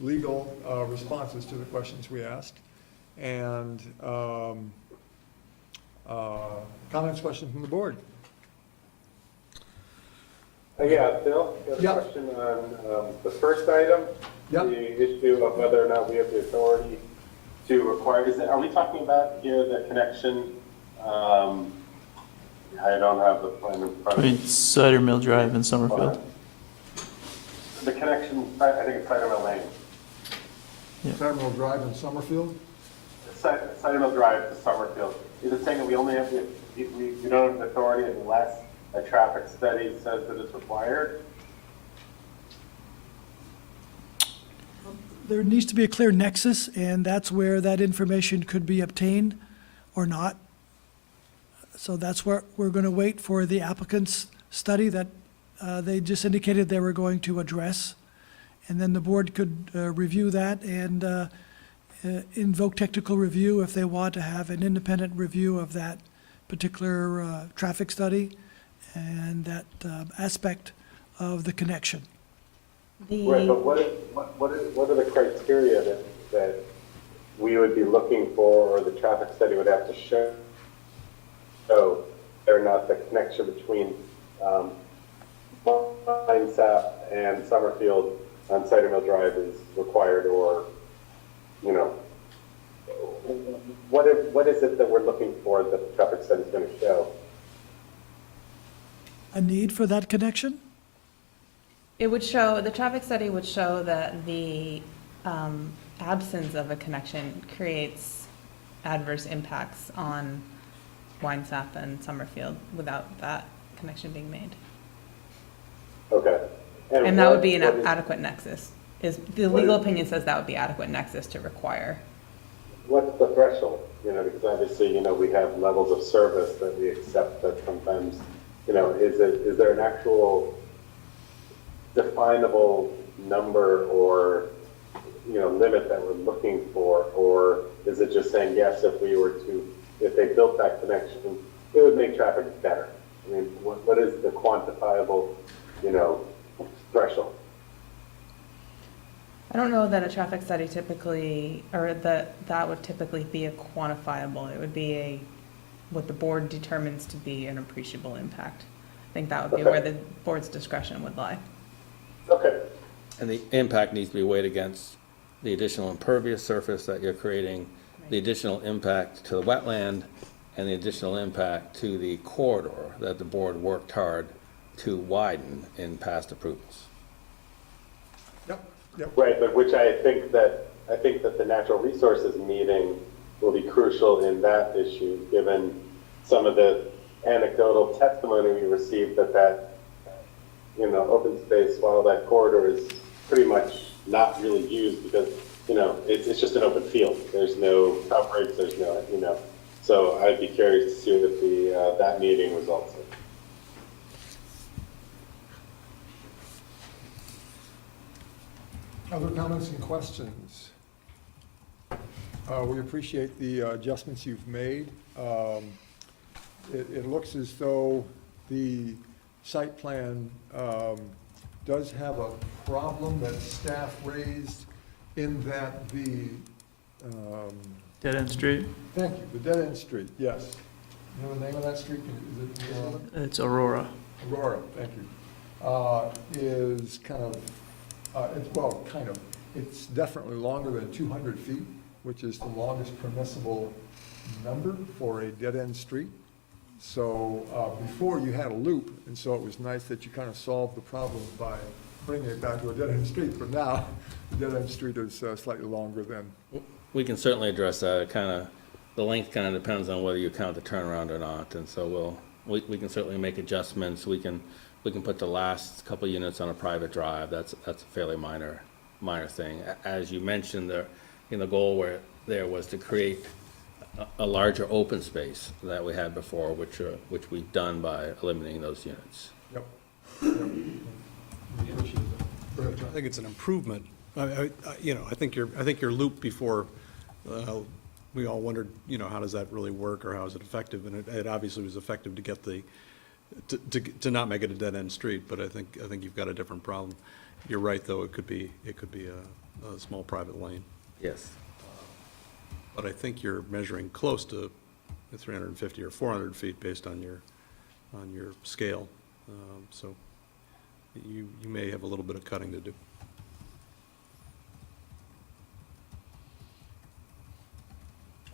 legal responses to the questions we asked. And comments, questions from the board? Yeah, Bill, got a Yeah. question on the first item, Yeah. the issue of whether or not we have the authority to require, are we talking about here the connection? I don't have the plan in front of me. Between Cider Mill Drive and Summerfield. The connection, I think it's Cider Mill Lane. Federal Drive in Summerfield? Cider Mill Drive to Summerfield. Is it saying that we only have, we don't have the authority unless a traffic study says that it's required? There needs to be a clear nexus, and that's where that information could be obtained or not. So that's where we're going to wait for the applicant's study that they just indicated they were going to address. And then the board could review that and invoke technical review if they want to have an independent review of that particular traffic study and that aspect of the connection. Right, but what are the criteria that we would be looking for, or the traffic study would have to show they're not the connection between Minesap and Summerfield on Cider Mill Drive is required, or, you know, what is it that we're looking for that the traffic study is going to show? A need for that connection? It would show, the traffic study would show that the absence of a connection creates adverse impacts on Winesap and Summerfield without that connection being made. Okay. And that would be an adequate nexus. The legal opinion says that would be adequate nexus to require. What's the threshold? You know, because obviously, you know, we have levels of service that we accept that sometimes, you know, is there an actual definable number or, you know, limit that we're looking for? Or is it just saying, yes, if they built that connection, it would make traffic better? I mean, what is the quantifiable, you know, threshold? I don't know that a traffic study typically, or that would typically be a quantifiable. It would be what the board determines to be an appreciable impact. I think that would be where the board's discretion would lie. Okay. And the impact needs to be weighed against the additional impervious surface that you're creating, the additional impact to the wetland, and the additional impact to the corridor that the board worked hard to widen in past approvals. Yep. Right, but which I think that the natural resources meeting will be crucial in that issue, given some of the anecdotal testimony we received that you know, open space, while that corridor is pretty much not really used because, you know, it's just an open field. There's no coverage, there's no, you know. So I'd be curious to see what that meeting results in. Other comments and questions? We appreciate the adjustments you've made. It looks as though the site plan does have a problem that staff raised in that the Dead End Street. thank you, the dead-end street, yes. You know the name of that street? Is it It's Aurora. Aurora, thank you. Is kind of, it's definitely longer than 200 feet, which is the longest permissible number for a dead-end street. So before you had a loop, and so it was nice that you kind of solved the problem by bringing it back to a dead-end street. But now, the dead-end street is slightly longer than. We can certainly address that. The length kind of depends on whether you count the turnaround or not, and so we can certainly make adjustments. We can put the last couple units on a private drive. That's a fairly minor thing. As you mentioned, the goal there was to create a larger open space that we had before, which we've done by eliminating those units. Yep. I think it's an improvement. I think your loop before, we all wondered, you know, how does that really work or how is it effective? And it obviously was effective to get the to not make it a dead-end street, but I think you've got a different problem. You're right, though, it could be a small private lane. Yes. But I think you're measuring close to 350 or 400 feet based on your scale. So you may have a little bit of cutting to do.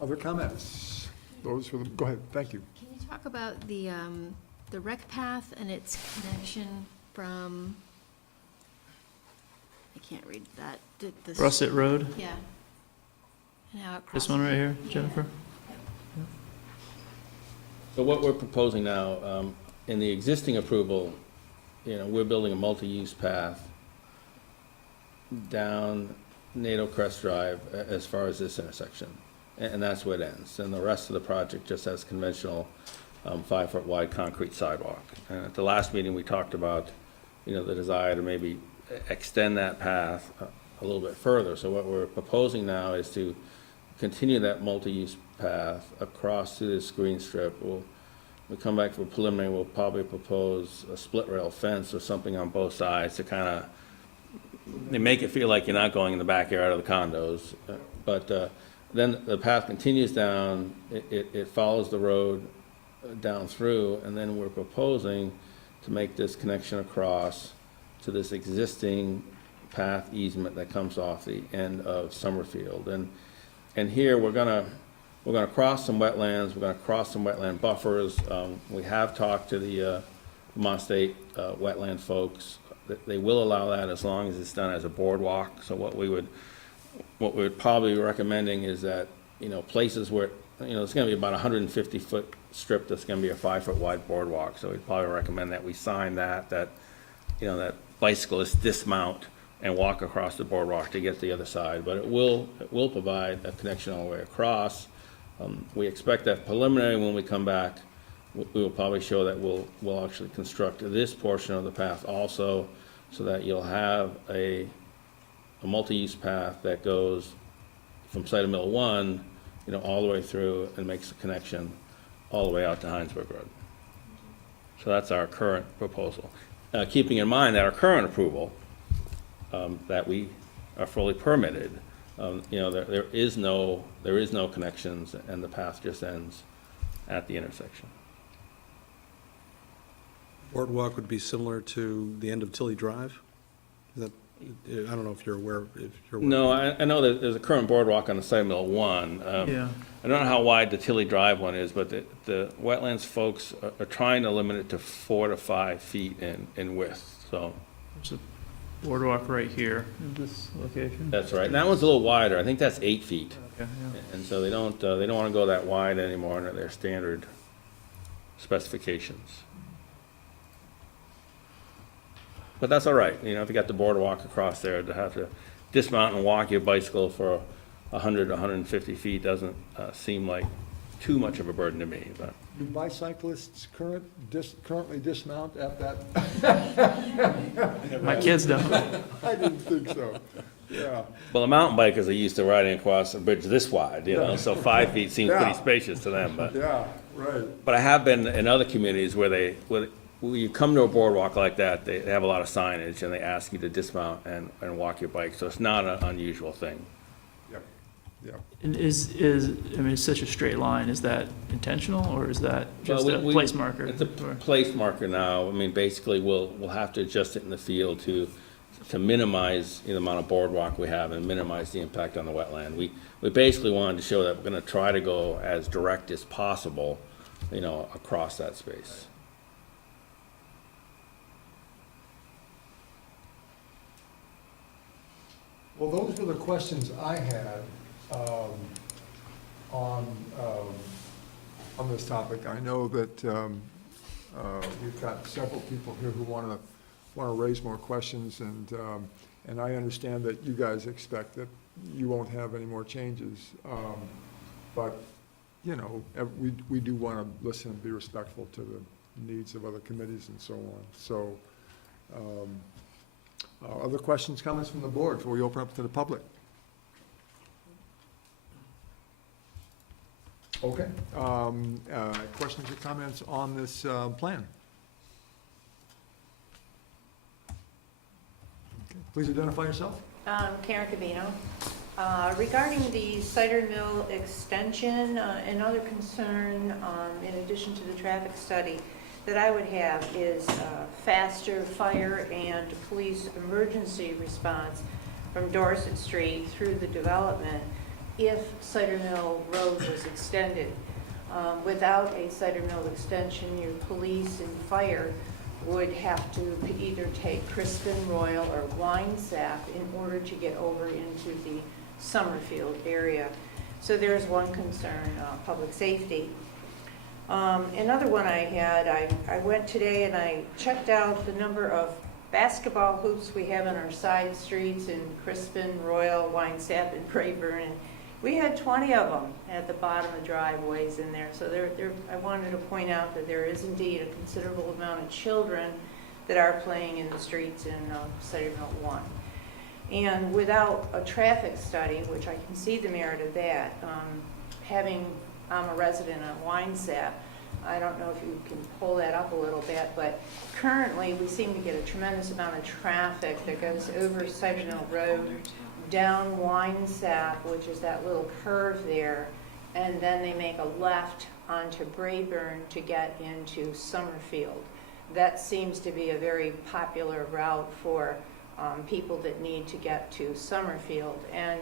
Other comments? Those for the, go ahead, thank you. Can you talk about the rec path and its connection from, I can't read that. This- Russet Road, Yeah. And how it crosses. this one right here, Yeah. Jennifer? So what we're proposing now, in the existing approval, we're building a multi-use path down Nato Crest Drive as far as this intersection. And that's where it ends. And the rest of the project just has conventional 5-foot wide concrete sidewalk. And at the last meeting, we talked about, the desire to maybe extend that path a little bit further. So what we're proposing now is to continue that multi-use path across to this green strip. We'll come back for preliminary, we'll probably propose a split rail fence or something on both sides to kind of, they make it feel like you're not going in the backyard of the condos. But then the path continues down, it follows the road down through, and then we're proposing to make this connection across to this existing path easement that comes off the end of Summerfield. And here we're gonna cross some wetlands, we're gonna cross some wetland buffers. We have talked to the Vermont State wetland folks. They will allow that as long as it's done as a boardwalk. So what we're probably recommending is that, places where, it's gonna be about a 150-foot strip that's gonna be a 5-foot wide boardwalk. So we'd probably recommend that we sign that bicyclists dismount and walk across the boardwalk to get to the other side. But it will provide a connection all the way across. We expect that preliminary, when we come back, we will probably show that we'll actually construct this portion of the path also, so that you'll have a multi-use path that goes from Cider Mill 1, all the way through and makes a connection all the way out to Heinsberg Road. So that's our current proposal. Keeping in mind that our current approval, that we are fully permitted, there is no connections, and the path just ends at the intersection. Boardwalk would be similar to the end of Tilly Drive? Is that, I don't know if you're aware, No, I know that there's a current boardwalk on the Cider Mill 1. Yeah. I don't know how wide the Tilly Drive one is, but the wetlands folks are trying to limit it to 4 to 5 feet in width, so. There's a boardwalk right here in this location. That's right, and that one's a little wider, I think that's 8 feet. Okay, yeah. And so they don't want to go that wide anymore under their standard specifications. But that's all right, if you got the boardwalk across there, to have to dismount and walk your bicycle for 100, 150 feet doesn't seem like too much of a burden to me, but. Do bicyclists currently dismount at that? My kids don't. I didn't think so, yeah. Well, the mountain bikers are used to riding across a bridge this wide, so 5 feet seems Yeah. pretty spacious to them, but. Yeah, right. But I have been in other communities where when you come to a boardwalk like that, they have a lot of signage, and they ask you to dismount and walk your bike, so it's not an unusual thing. Yep, yep. And it's such a straight line, is that intentional, or is that just Well, a place marker? It's a place marker now. Basically, we'll have to adjust it in the field to minimize the amount of boardwalk we have and minimize the impact on the wetland. We basically wanted to show that we're gonna try to go as direct as possible, across that space. Well, those were the questions I had on this topic. I know that we've got several people here who want to raise more questions, and I understand that you guys expect that you won't have any more changes. But, we do want to listen and be respectful to the needs of other committees and so on. So, other questions, comments from the board before we open up to the public? Okay. Questions or comments on this plan? Please identify yourself. Karen Cabino. Regarding the cider mill extension, another concern, in addition to the traffic study, that I would have is faster fire and police emergency response from Dorset Street through the development if Cider Mill Road was extended. Without a Cider Mill extension, your police and fire would have to either take Crispin, Royal, or Winesap in order to get over into the Summerfield area. So there's one concern, public safety. Another one I had, I went today and I checked out the number of basketball hoops we have on our side streets in Crispin, Royal, Winesap, and Brayburn. And we had 20 of them at the bottom of driveways in there. So I wanted to point out that there is indeed a considerable amount of children that are playing in the streets in Cider Mill 1. And without a traffic study, which I can see the merit of that, I'm a resident of Winesap. I don't know if you can pull that up a little bit, but currently we seem to get a tremendous amount of traffic that goes over Cider Mill Road, down Winesap, which is that little curve there, and then they make a left onto Brayburn to get into Summerfield. That seems to be a very popular route for people that need to get to Summerfield. And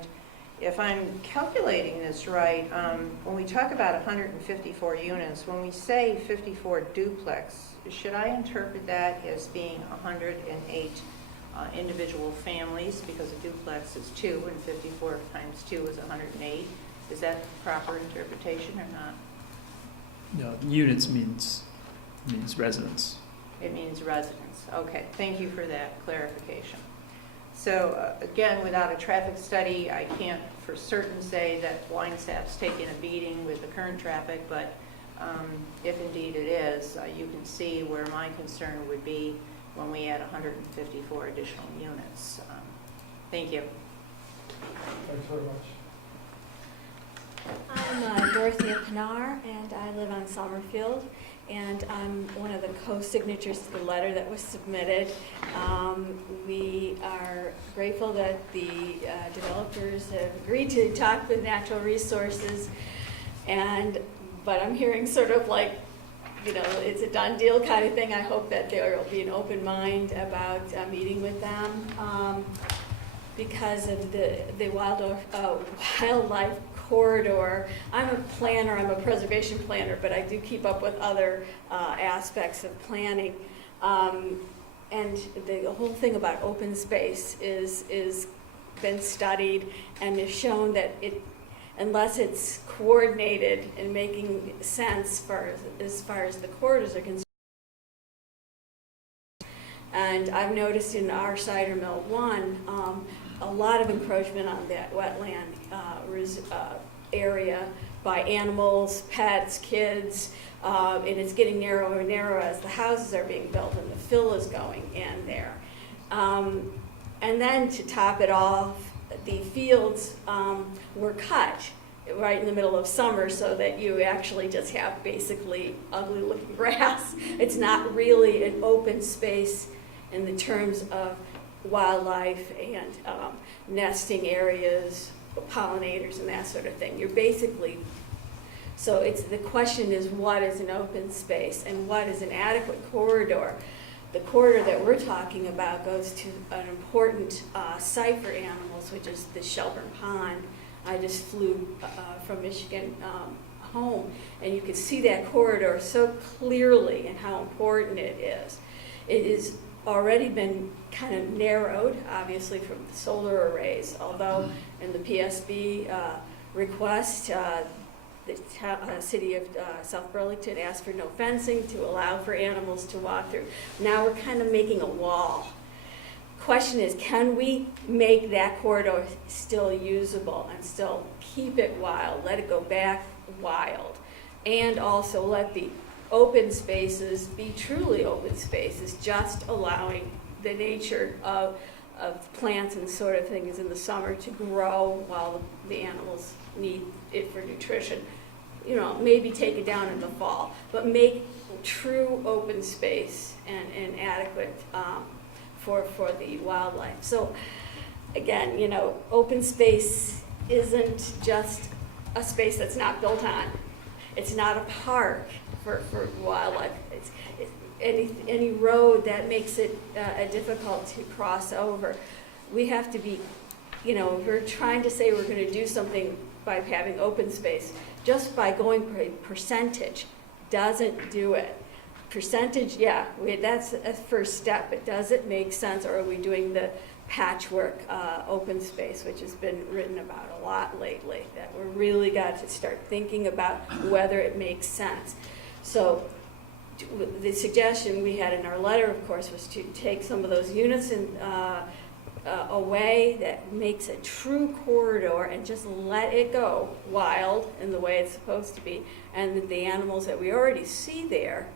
if I'm calculating this right, when we talk about 154 units, when we say 54 duplex, should I interpret that as being 108 individual families, because a duplex is 2 and 54 times 2 is 108? Is that the proper interpretation or not? No, units means residents. It means residents. Okay, thank you for that clarification. So again, without a traffic study, I can't for certain say that Winesap's taking a beating with the current traffic, but if indeed it is, you can see where my concern would be when we add 154 additional units. Thank you. Thanks very much. I'm Dorothea Pinar, and I live on Summerfield, and I'm one of the co-signatories to the letter that was submitted. We are grateful that the developers have agreed to talk with Natural Resources, but I'm hearing sort of like, it's a done deal kind of thing. I hope that there will be an open mind about meeting with them because of the wildlife corridor. I'm a planner, I'm a preservation planner, but I do keep up with other aspects of planning. And the whole thing about open space is been studied and has shown that unless it's coordinated and making sense as far as the corridors are concerned. And I've noticed in our Cider Mill 1, a lot of encroachment on that wetland area by animals, pets, kids, and it's getting narrower and narrower as the houses are being built and the fill is going in there. And then to top it off, the fields were cut right in the middle of summer so that you actually just have basically ugly looking grass. It's not really an open space in the terms of wildlife and nesting areas, pollinators and that sort of thing. You're basically, so the question is what is an open space and what is an adequate corridor? The corridor that we're talking about goes to an important site for animals, which is the Shelburne Pond. I just flew from Michigan home, and you can see that corridor so clearly and how important it is. It has already been kind of narrowed, obviously, from the solar arrays, although in the PSB request, the city of South Burlington asked for no fencing to allow for animals to walk through. Now we're kind of making a wall. Question is, can we make that corridor still usable and still keep it wild, let it go back wild, and also let the open spaces be truly open spaces, just allowing the nature of plants and sort of things in the summer to grow while the animals need it for nutrition. Maybe take it down in the fall, but make true open space and adequate for the wildlife. So again, you know, open space isn't just a space that's not built on. It's not a park for wildlife. It's any road that makes it difficult to cross over. We have to be, you know, if we're trying to say we're going to do something by having open space, just by going per percentage doesn't do it. Percentage, yeah, that's a first step, but does it make sense, or are we doing the patchwork open space, which has been written about a lot lately, that we're really got to start thinking about whether it makes sense. So the suggestion we had in our letter, of course, was to take some of those units away that makes a true corridor and just let it go wild in the way it's supposed to be, and the animals that we already see there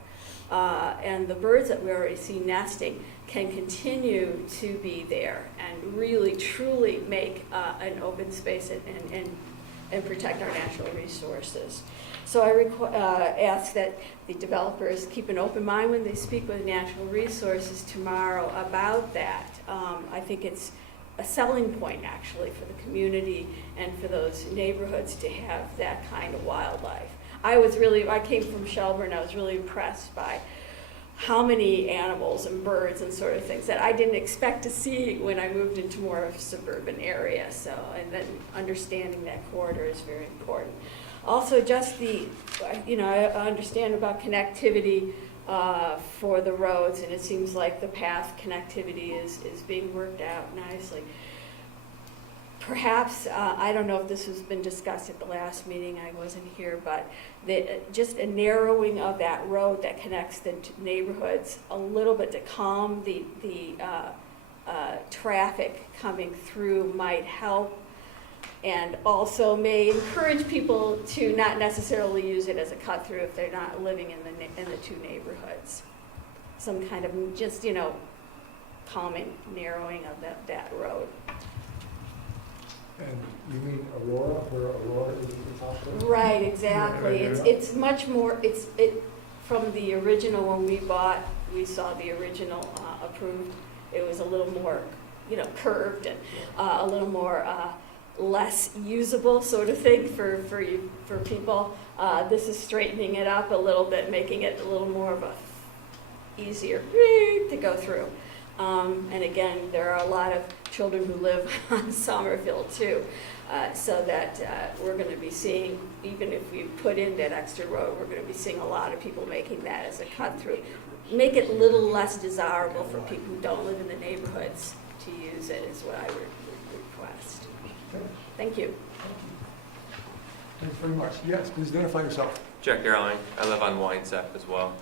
and the birds that we already see nesting can continue to be there and really truly make an open space and protect our natural resources. So I ask that the developers keep an open mind when they speak with natural resources tomorrow about that. I think it's a selling point actually for the community and for those neighborhoods to have that kind of wildlife. I came from Shelburne, I was really impressed by how many animals and birds and sort of things that I didn't expect to see when I moved into more of a suburban area. So, and then understanding that corridor is very important. Also, just I understand about connectivity for the roads, and it seems like the path connectivity is being worked out nicely. Perhaps, I don't know if this has been discussed at the last meeting, I wasn't here, but just a narrowing of that road that connects the neighborhoods a little bit to calm the traffic coming through might help, and also may encourage people to not necessarily use it as a cut through if they're not living in the two neighborhoods. Some kind of just, calming, narrowing of that road. And you mean Aurora, where Aurora is at the top there? Right, exactly. Right, It's much more, from the original, when we saw the original approved, it was a little more, curved and a little more less usable sort of thing for people. This is straightening it up a little bit, making it a little more of a easier to go through. And again, there are a lot of children who live on Somerville too, so that we're going to be seeing, even if we put in that extra road, we're going to be seeing a lot of people making that as a cut through. Make it a little less desirable for people who don't live in the neighborhoods to use it is what I would request. Thank you. Thanks very much. Yes, please identify yourself. Jack Garling. I live on Winesap as well.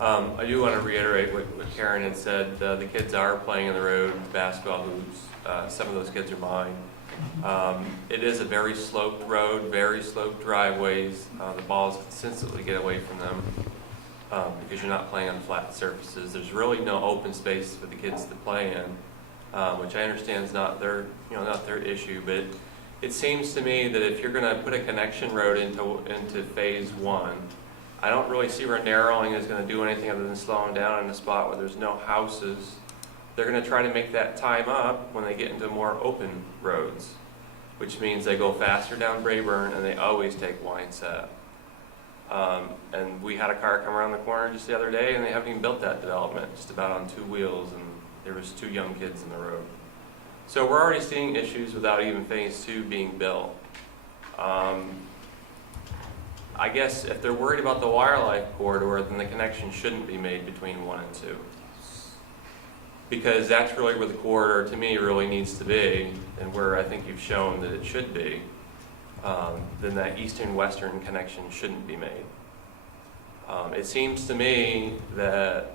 I do want to reiterate what Karen had said. The kids are playing in the road, basketball hoops. Some of those kids are mine. It is a very sloped road, very sloped driveways. The balls consistently get away from them because you're not playing on flat surfaces. There's really no open space for the kids to play in, which I understand is not their issue, but it seems to me that if you're going to put a connection road into phase one, I don't really see where narrowing is going to do anything other than slowing down in a spot where there's no houses. They're going to try to make that time up when they get into more open roads, which means they go faster down Brayburn and they always take Winesap. And we had a car come around the corner just the other day and they haven't even built that development, just about on two wheels, and there was 2 young kids in the road. So we're already seeing issues without even phase 2 being built. I guess if they're worried about the wildlife corridor, then the connection shouldn't be made between 1 and 2. Because that's really where the corridor, to me, really needs to be, and where I think you've shown that it should be. Then that eastern-western connection shouldn't be made. It seems to me that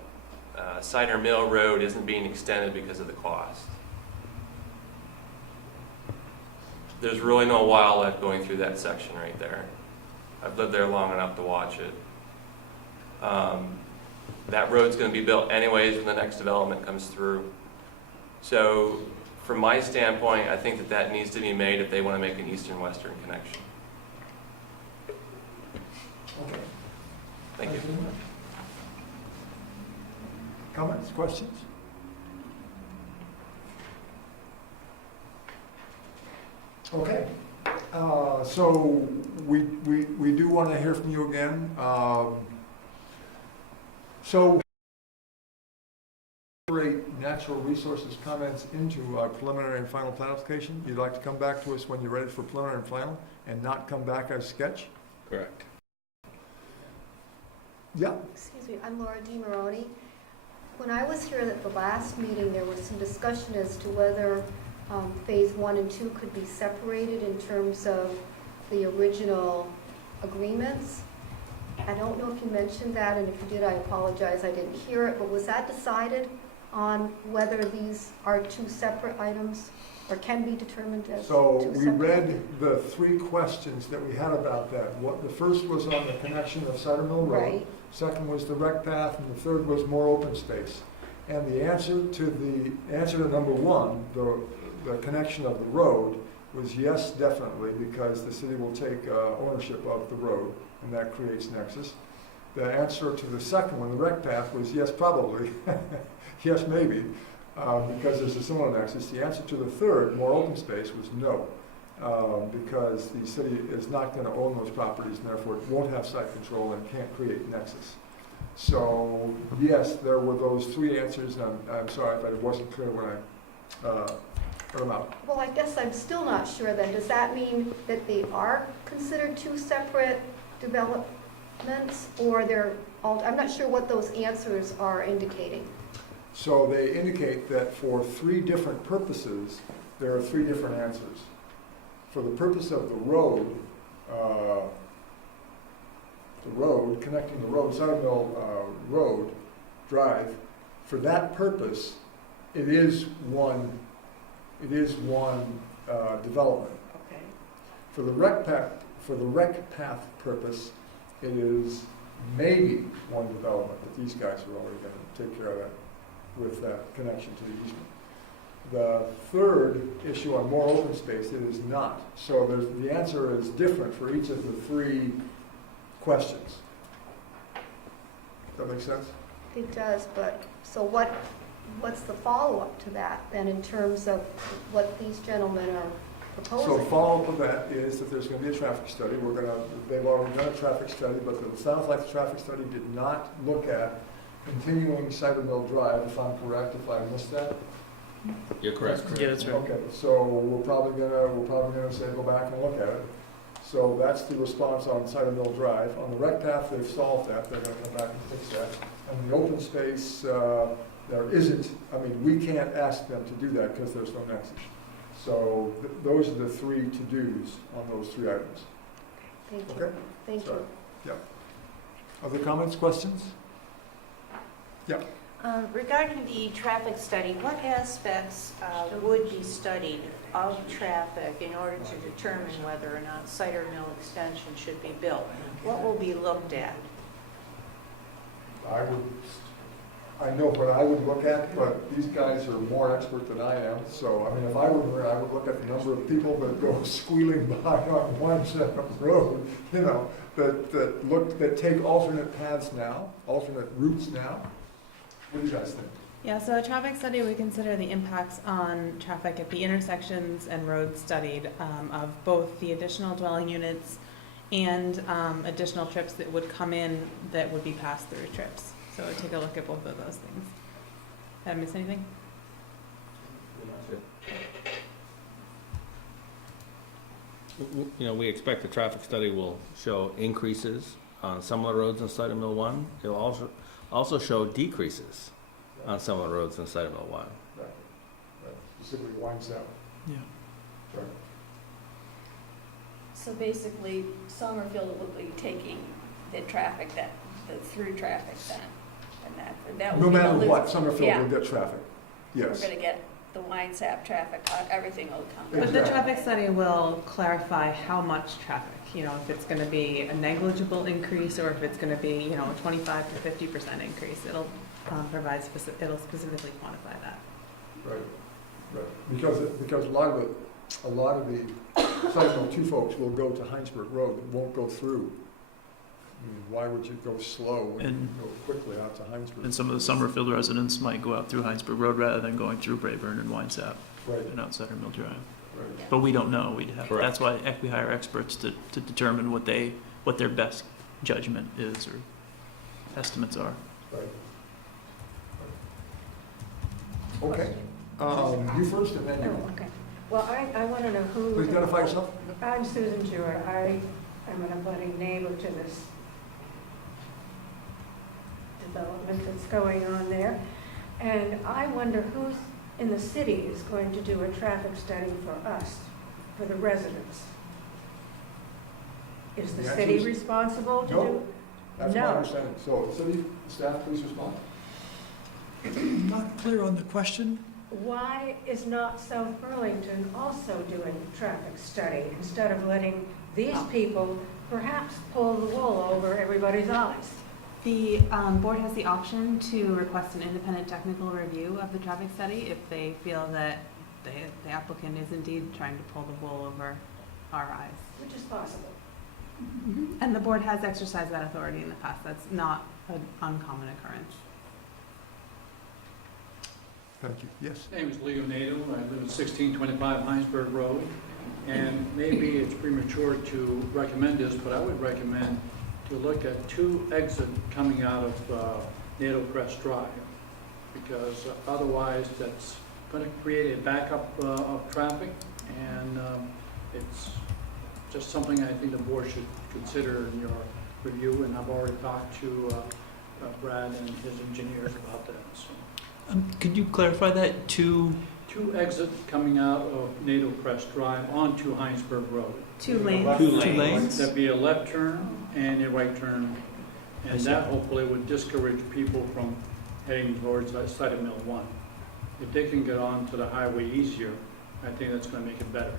Cider Mill Road isn't being extended because of the cost. There's really no wildlife going through that section right there. I've lived there long enough to watch it. That road's going to be built anyways when the next development comes through. So from my standpoint, I think that needs to be made if they want to make an eastern-western connection. Okay. Thank you. Comments, questions? Okay, so we do want to hear from you again. So incorporate natural resources comments into our preliminary and final plan application. You'd like to come back to us when you're ready for preliminary and final and not come back as sketch? Correct. Yeah. Excuse me, I'm Laura DiMaroni. When I was here at the last meeting, there was some discussion as to whether phase 1 and 2 could be separated in terms of the original agreements. I don't know if you mentioned that, and if you did, I apologize, I didn't hear it, but was that decided on whether these are two separate items or can be determined as So two we separate? read the 3 questions that we had about that. The first was on the connection of Cider Mill Road. Right. Second was the rec path, and the third was more open space. And the answer to number 1, the connection of the road, was yes, definitely, because the city will take ownership of the road, and that creates nexus. The answer to the second one, the rec path, was yes, probably, yes, maybe, because there's a similar nexus. The answer to the third, more open space, was no, because the city is not going to own those properties, and therefore it won't have site control and can't create nexus. So yes, there were those 3 answers, and I'm sorry if I wasn't clear when I put them out. Well, I guess I'm still not sure then. Does that mean that they are considered 2 separate developments, or they're all, I'm not sure what those answers are indicating. So they indicate that for 3 different purposes, there are 3 different answers. For the purpose of the road, connecting the road, Cider Mill Road Drive, for that purpose, it is one development. Okay. For the rec path purpose, it is maybe one development, but these guys are already going to take care of that with that connection to the easement. The third issue on more open space, it is not. So the answer is different for each of the 3 questions. Does that make sense? It does, but so what's the follow-up to that then in terms of what these gentlemen are proposing? So follow-up of that is that there's going to be a traffic study. They've already done a traffic study, but it sounds like the traffic study did not look at continuing Cider Mill Drive, if I'm correct, if I missed that. You're correct. Yeah, that's right. Okay, so we're probably gonna say go back and look at it. So that's the response on Cider Mill Drive. On the rec path, they've solved that. They're gonna come back and fix that. And the open space, there isn't, I mean, we can't ask them to do that because there's no nexus. So those are the 3 to-dos on those 3 items. Thank you. Okay? Thank Sorry. you. Yeah. Other comments, questions? Yeah. Regarding the traffic study, what aspects would be studied of traffic in order to determine whether or not Cider Mill Extension should be built? What will be looked at? I know what I would look at, but these guys are more expert than I am. So, I mean, if I were there, I would look at the number of people that go squealing by on one side of the road, you know, that take alternate paths now, alternate routes now. What do you guys think? Yeah, so a traffic study would consider the impacts on traffic at the intersections and roads studied of both the additional dwelling units and additional trips that would come in that would be pass-through trips. So it would take a look at both of those things. Did I miss anything? You know, we expect the traffic study will show increases on some of the roads in Cider Mill 1. It will also show decreases on some of the roads in Cider Mill 1. Right. Specifically winds out. Yeah. Right. So basically, Summerfield will be taking the traffic the through traffic then, and that No will be the matter loop. what, Summerfield Yeah. will get traffic. We're Yes. gonna get the wine sap traffic, everything will come. But the Exactly. traffic study will clarify how much traffic, you know, if it's gonna be a negligible increase or if it's gonna be, you know, a 25 to 50% increase. It'll provide it'll specifically quantify that. Right. Right. Because a lot of the Cider Mill 2 folks will go to Heinsberg Road and won't go through. I mean, why would you go slow when you And- can go quickly out to Heinsberg? And some of the Summerfield residents might go out through Heinsberg Road rather than going through Brayburn and Winesap. Right. and out Sutter Mill Drive. Right. But we don't know, we'd have, Correct. that's why we hire experts to determine what their best judgment is or estimates are. Right. Okay, you first and then you. Oh, okay. Well, I want to know who. Please identify yourself. I'm Susan Jewett. I am an abutting neighbor to this development that's going on there. And I wonder who's in the city is going to do a traffic study for us, for the residents. Is the The city answer is responsible to no. do? That's my No. understanding. So, city staff, please respond. I'm not clear on the question. Why is not South Burlington also doing a traffic study instead of letting these people perhaps pull the wool over everybody's eyes? The board has the option to request an independent technical review of the traffic study if they feel that the applicant is indeed trying to pull the wool over our eyes. Which is possible. And the board has exercised that authority in the past. That's not an uncommon occurrence. Thank you. Yes. My name is Leo Nato. I live at 1625 Heinsberg Road. And maybe it's premature to recommend this, but I would recommend to look at two exits coming out of Nato Crest Drive. Because otherwise that's going to create a backup of traffic. And it's just something I think the board should consider in your review. And I've already talked to Brad and his engineers about that. So. Could you clarify that? Two exits coming out of Nato Crest Drive onto Heinsberg Road. Two lanes. Two lanes? That'd be a left turn and a right turn. And that hopefully would discourage people from heading towards side of Mill 1. If they can get onto the highway easier, I think that's going to make it better.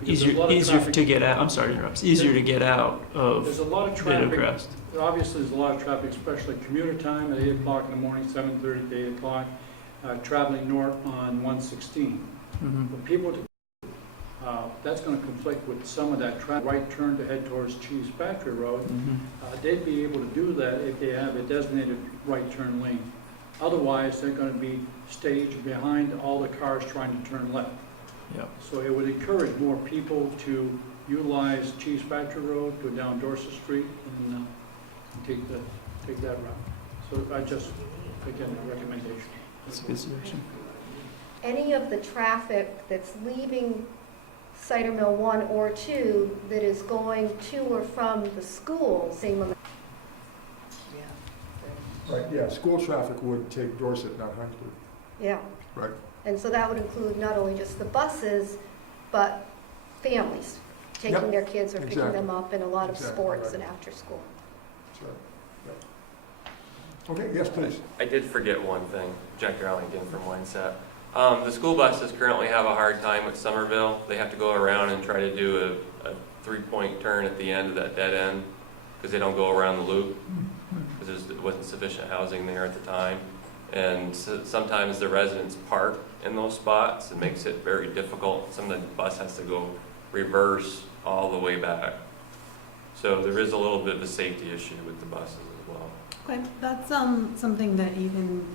Because there's a lot of Easier traffic. to get out, I'm sorry, it's easier to get out of There's a lot of Nato traffic. Crest. Obviously, there's a lot of traffic, especially commuter time at 8 o'clock in the morning, 7:30 to 8 o'clock, traveling north on 116. Mhm. For people to, that's going to conflict with some of that right turn to head towards Cheese Factory Road. Mhm. They'd be able to do that if they have a designated right turn lane. Otherwise, they're going to be staged behind all the cars trying to turn left. Yep. So it would encourage more people to utilize Cheese Factory Road, go down Dorset Street, and take that route. So I just, again, a recommendation. That's a good suggestion. Any of the traffic that's leaving Cider Mill 1 or 2 that is going to or from the school, same amount. Right, yeah, school traffic would take Dorset, not Heinsberg. Yeah. Right. And so that would include not only just the buses, but families taking Yep. their kids or picking Exactly. them up in a lot of Exactly, sports right. and after school. That's right. Yep. Okay, yes, please. I did forget one thing. Jack Darlington from Winesap. The school buses currently have a hard time with Somerville. They have to go around and try to do a three-point turn at the end of that dead end because they don't go around the loop because there wasn't sufficient housing there at the time. And so sometimes the residents park in those spots. It makes it very difficult. Sometimes the bus has to go reverse all the way back. So there is a little bit of a safety issue with the buses as well. Okay, that's something that you can,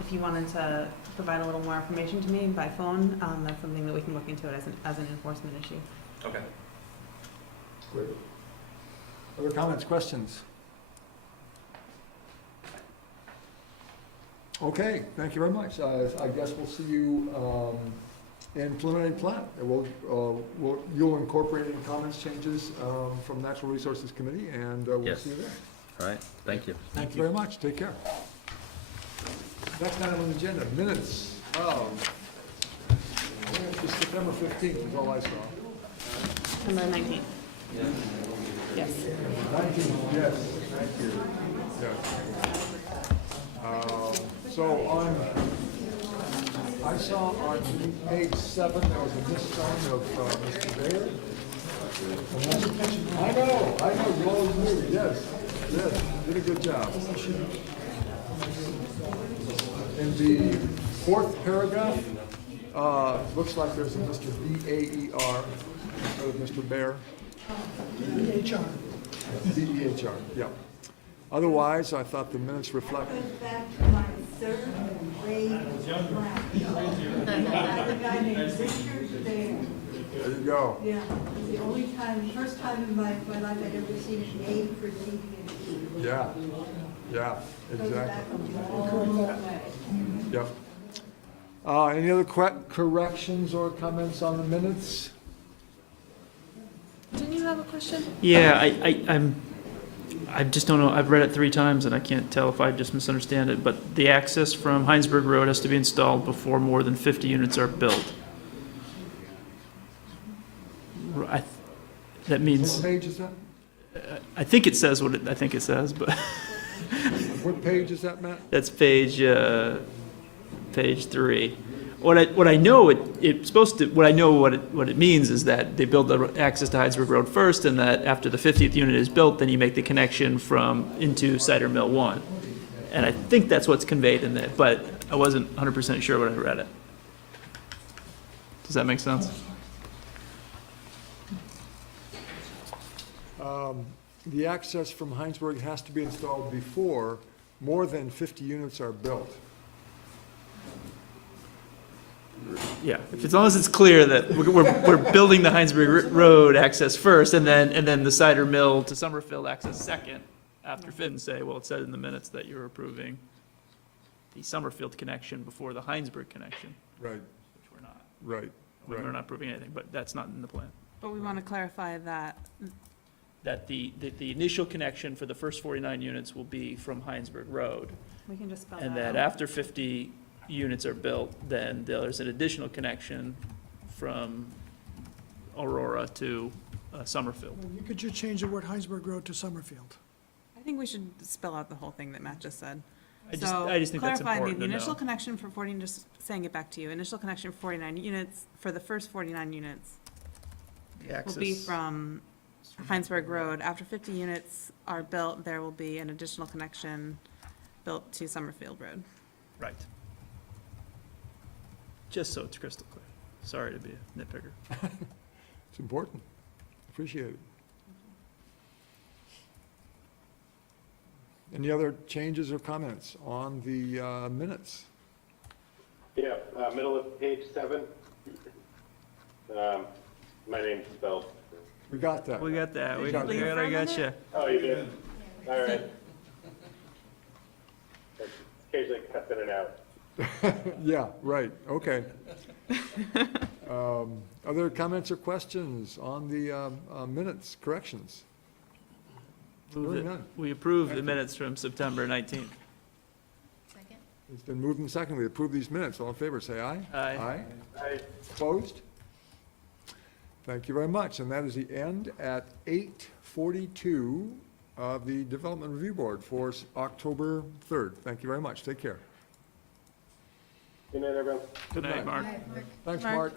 if you wanted to provide a little more information to me by phone, that's something that we can look into it as an enforcement issue. Okay. Great. Other comments, questions? Okay, thank you very much. I guess we'll see you in preliminary plat. And you'll incorporate any comments, changes from Natural Resources Committee, and we'll Yes. see you there. All right, thank you. Thank you very much. Take care. Next item on the agenda, minutes. It's September 15th is all I saw. September 19th. Yes. 19th, yes, thank you. Yes. So I saw on page 7, there was a misspelling of Mr. Baird. I know, you always knew, yes, did a good job. In the 4th paragraph, looks like there's a Mr. B-A-E-R instead of Mr. Bear. HR. B-E-H-R, yeah. Otherwise, I thought the minutes reflect. Back to line third grade class. A guy named Richard Baer. There you go. Yeah, it's the only time, first time in my life I'd ever seen a name for TV. Yeah, yeah, Goes exactly. back a long way. Yep. Any other corrections or comments on the minutes? Didn't you have a question? Yeah, I just don't know, I've read it 3 times and I can't tell if I just misunderstand it, but the access from Heinsberg Road has to be installed before more than 50 units are built. That means, What page is that? I think it says what I think it says, but What page is that, Matt? that's page 3. What I know it's supposed to, what I know what it means is that they build the access to Heinsberg Road first, and that after the 50th unit is built, then you make the connection into Cider Mill 1. And I think that's what's conveyed in that, but I wasn't 100% sure when I read it. Does that make sense? The access from Heinsberg has to be installed before more than 50 units are built. Yeah, as long as it's clear that we're building the Heinsberg Road access first, and then the cider mill to Summerfield access second, after Finn and say, well, it said in the minutes that you're approving the Summerfield connection before the Heinsberg connection, Right, which we're not. right, We're right. not approving anything, but that's not in the plan. But we want to clarify that, That the initial connection for the first 49 units will be from Heinsberg Road, we can just spell that out. and that after 50 units are built, then there's an additional connection from Aurora to Summerfield. You could just change the word Heinsberg Road to Summerfield. I think we should spell out the whole thing that Matt just said. I just think that's Clarifying important the to know. initial connection for 40, just saying it back to you, initial connection for 49 units, for the first 49 units will be from Heinsberg Road. After 50 units are built, there will be an additional connection built to Summerfield Road. Right. Just so it's crystal clear. Sorry to be a nitpicker. It's important. Appreciate it. Any other changes or comments on the minutes? Yeah, middle of page 7. My name's spelled. We got that. We got that. We got that. I got you. Oh, you did? All right. Occasionally cuts in and out. Yeah, right, okay. Other comments or questions on the minutes, corrections? Really none. We approve the minutes from September 19th. Second? It's been moved and seconded. We approve these minutes. All in favor, say aye. Aye. Aye. Aye. Opposed? Thank you very much. And that is the end at 8:42 of the Development Review Board for October 3rd. Thank you very much. Take care. Good night, everyone. Good night, Mark. Thanks, Mark. Mark.